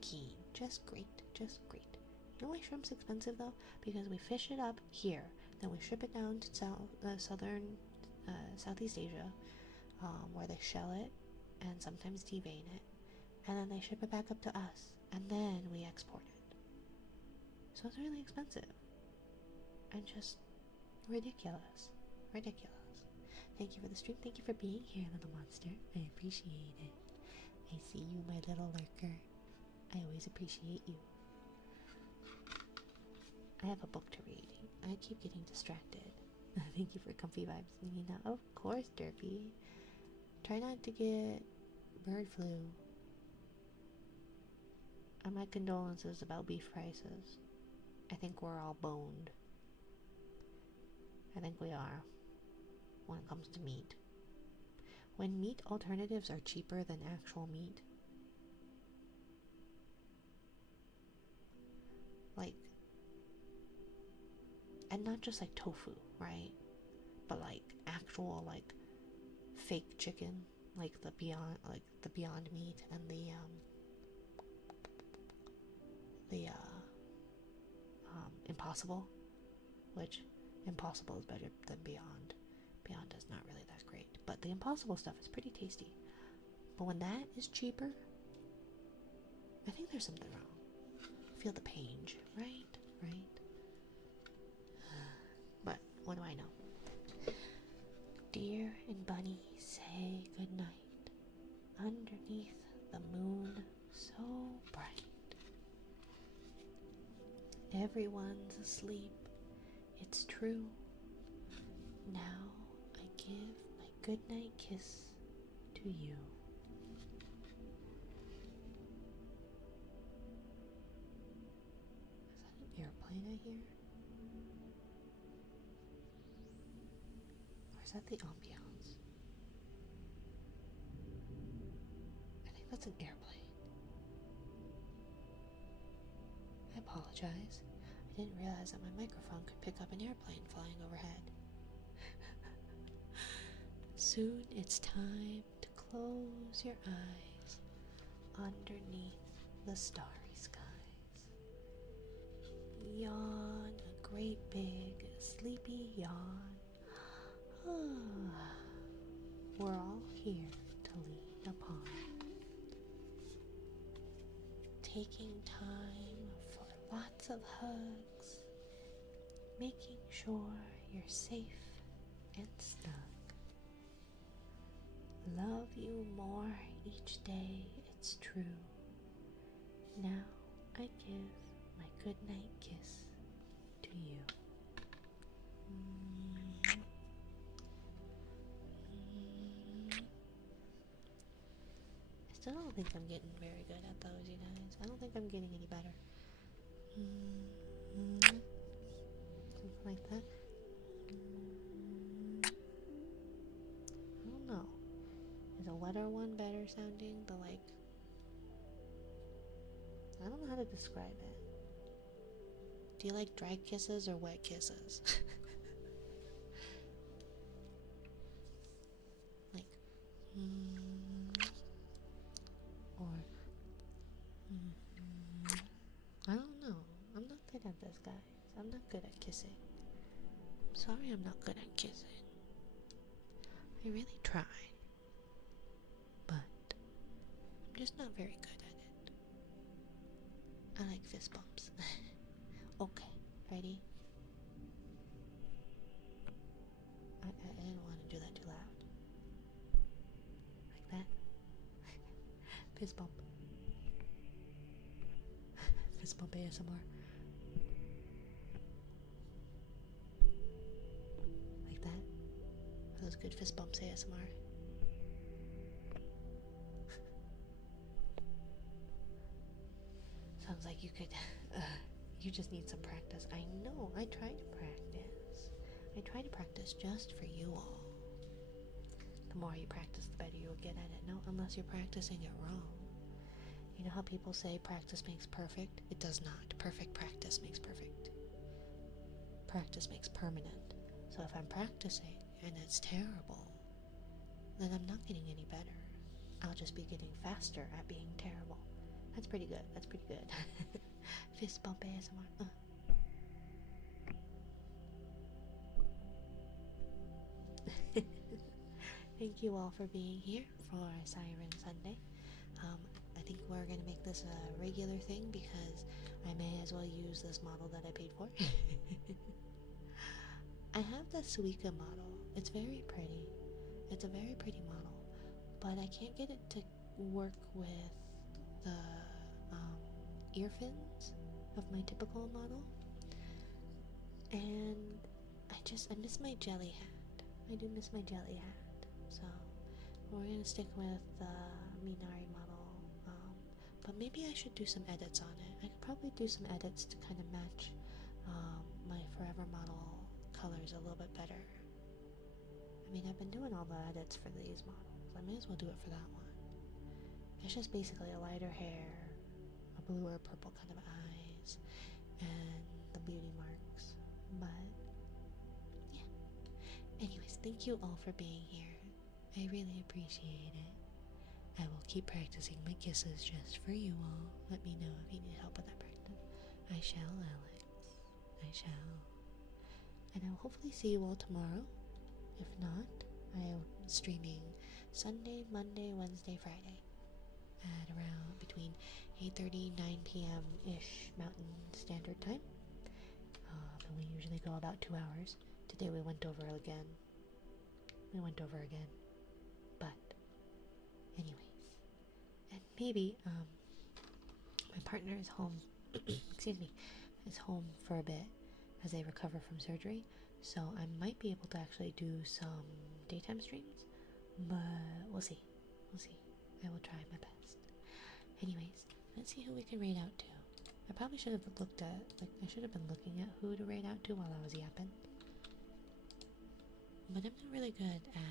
keen. Just great. You know why shrimp's expensive though? Because we fish it up here, then we ship it down to Southeast Asia, where they shell it and sometimes devein it, and then they ship it back up to us, and then we export it. So it's really expensive and just ridiculous. Thank you for the stream. Thank you for being here, little monster. I appreciate it. I see you, my little lurker. I always appreciate you. I have a book to read. I keep getting distracted. Thank you for comfy vibes, Nina. Of course, Derpy. Try not to get bird flu. And my condolences about beef prices. I think we're all boned. I think we are. When it comes to meat. When meat alternatives are cheaper than actual meat. Like, and not just like tofu, right? But like actual like fake chicken, like the Beyond Meat and the Impossible, which Impossible is better than Beyond. Beyond is not really that great, but the Impossible stuff is pretty tasty. But when that is cheaper, I think there's something wrong. Feel the pain, right? But what do I know? Deer and Bunny say goodnight underneath the moon so bright. Everyone's asleep, it's true. Now I give my goodnight kiss to you. Is that an airplane I hear? Or is that the ambiance? I think that's an airplane. I apologize. I didn't realize that my microphone could pick up an airplane flying overhead. Soon it's time to close your eyes underneath the starry skies. Yawn a great big sleepy yawn. We're all here to lean upon. Taking time for lots of hugs, making sure you're safe and snug. Love you more each day, it's true. Now I give my goodnight kiss to you. I still don't think I'm getting very good at those, you guys. I don't think I'm getting any better. Something like that. I don't know. Is a wetter one better sounding? I don't know how to describe it. Do you like dry kisses or wet kisses? Like, or, I don't know. I'm not good at this, guys. I'm not good at kissing. I'm sorry I'm not good at kissing. I really try. But I'm just not very good at it. I like fist bumps. Okay, ready? I didn't want to do that too loud. Like that. Fist bump. Fist bump ASMR. Like that. Are those good fist bumps ASMR? Sounds like you could, you just need some practice. I know, I try to practice. I try to practice just for you all. The more you practice, the better you'll get at it. No, unless you're practicing it wrong. You know how people say practice makes perfect? It does not. Perfect practice makes perfect. Practice makes permanent. So if I'm practicing and it's terrible, then I'm not getting any better. I'll just be getting faster at being terrible. That's pretty good. That's pretty good. Fist bump ASMR. Thank you all for being here for Siren Sunday. I think we're going to make this a regular thing because I may as well use this model that I paid for. I have the Suica model. It's very pretty. It's a very pretty model. But I can't get it to work with the ear fins of my typical model. And I miss my jelly hat. I do miss my jelly hat. So we're going to stick with the Minari model. But maybe I should do some edits on it. I could probably do some edits to kind of match my Forever model colors a little bit better. I mean, I've been doing all the edits for these models. I may as well do it for that one. It's just basically a lighter hair, a blue or purple kind of eyes, and the beauty marks. But, yeah. Anyways, thank you all for being here. I really appreciate it. I will keep practicing my kisses just for you all. Let me know if you need help with that practice. I shall, Alex. I shall. And I will hopefully see you all tomorrow. If not, I am streaming Sunday, Monday, Wednesday, Friday at around between 8:30, 9 p.m.-ish Mountain Standard Time. And we usually go about 2 hours. Today we went over again. But anyways, and maybe my partner is home excuse me, is home for a bit as they recover from surgery. So I might be able to actually do some daytime streams, but we'll see. We'll see. I will try my best. Anyways, let's see who we can raid out to. I probably should have looked at, like, I should have been looking at who to raid out to while I was yapping. But I'm not really good at,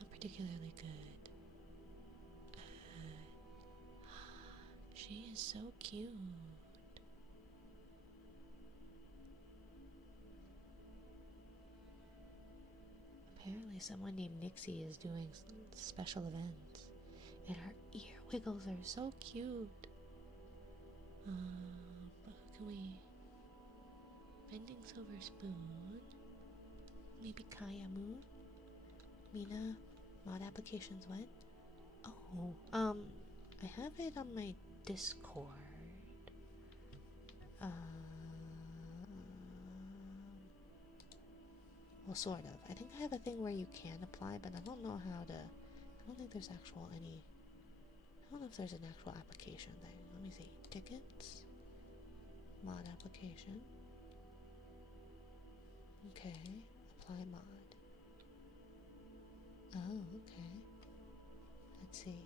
not particularly good at, she is so cute. Apparently someone named Nixie is doing special events. And her ear wiggles are so cute. But who can we... Bending Silver Spoon. Maybe Kaya Moon? Mina? Mod applications what? Oh, I have it on my Discord. Well, sort of. I think I have a thing where you can apply, but I don't know how to... I don't think there's actual any... I don't know if there's an actual application thing. Let me see. Tickets? Mod application. Okay. Apply mod. Oh, okay. Let's see.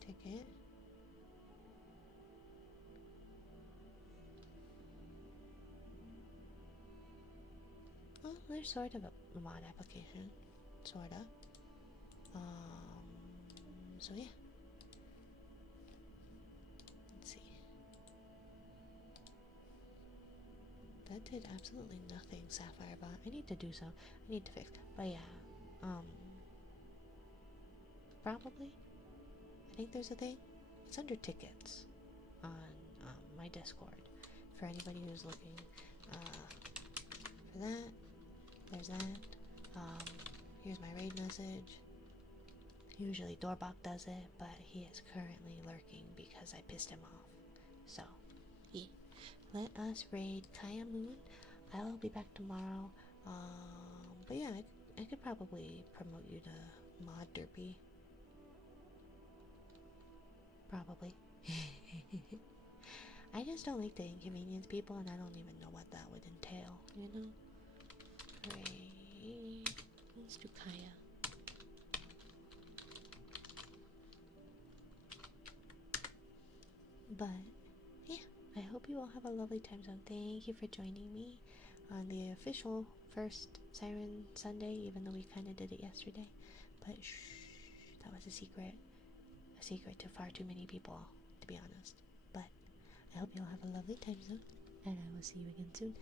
Ticket. Well, there's sort of a mod application. Sorta. So yeah. Let's see. That did absolutely nothing, Sapphire Bot. I need to do some. I need to fix. But yeah, probably. I think there's a thing. It's under tickets on my Discord. For anybody who's looking for that, there's that. Here's my raid message. Usually Doorbok does it, but he is currently lurking because I pissed him off. So, yeah. Let us raid Kaya Moon. I'll be back tomorrow. But yeah, I could probably promote you to Mod Derpy. Probably. I just don't like to inconvenience people, and I don't even know what that would entail, you know? Raid. Let's do Kaya. But yeah, I hope you all have a lovely time zone. Thank you for joining me on the official first Siren Sunday, even though we kind of did it yesterday. But shh, that was a secret to far too many people, to be honest. But I hope you all have a lovely time zone, and I will see you again soon.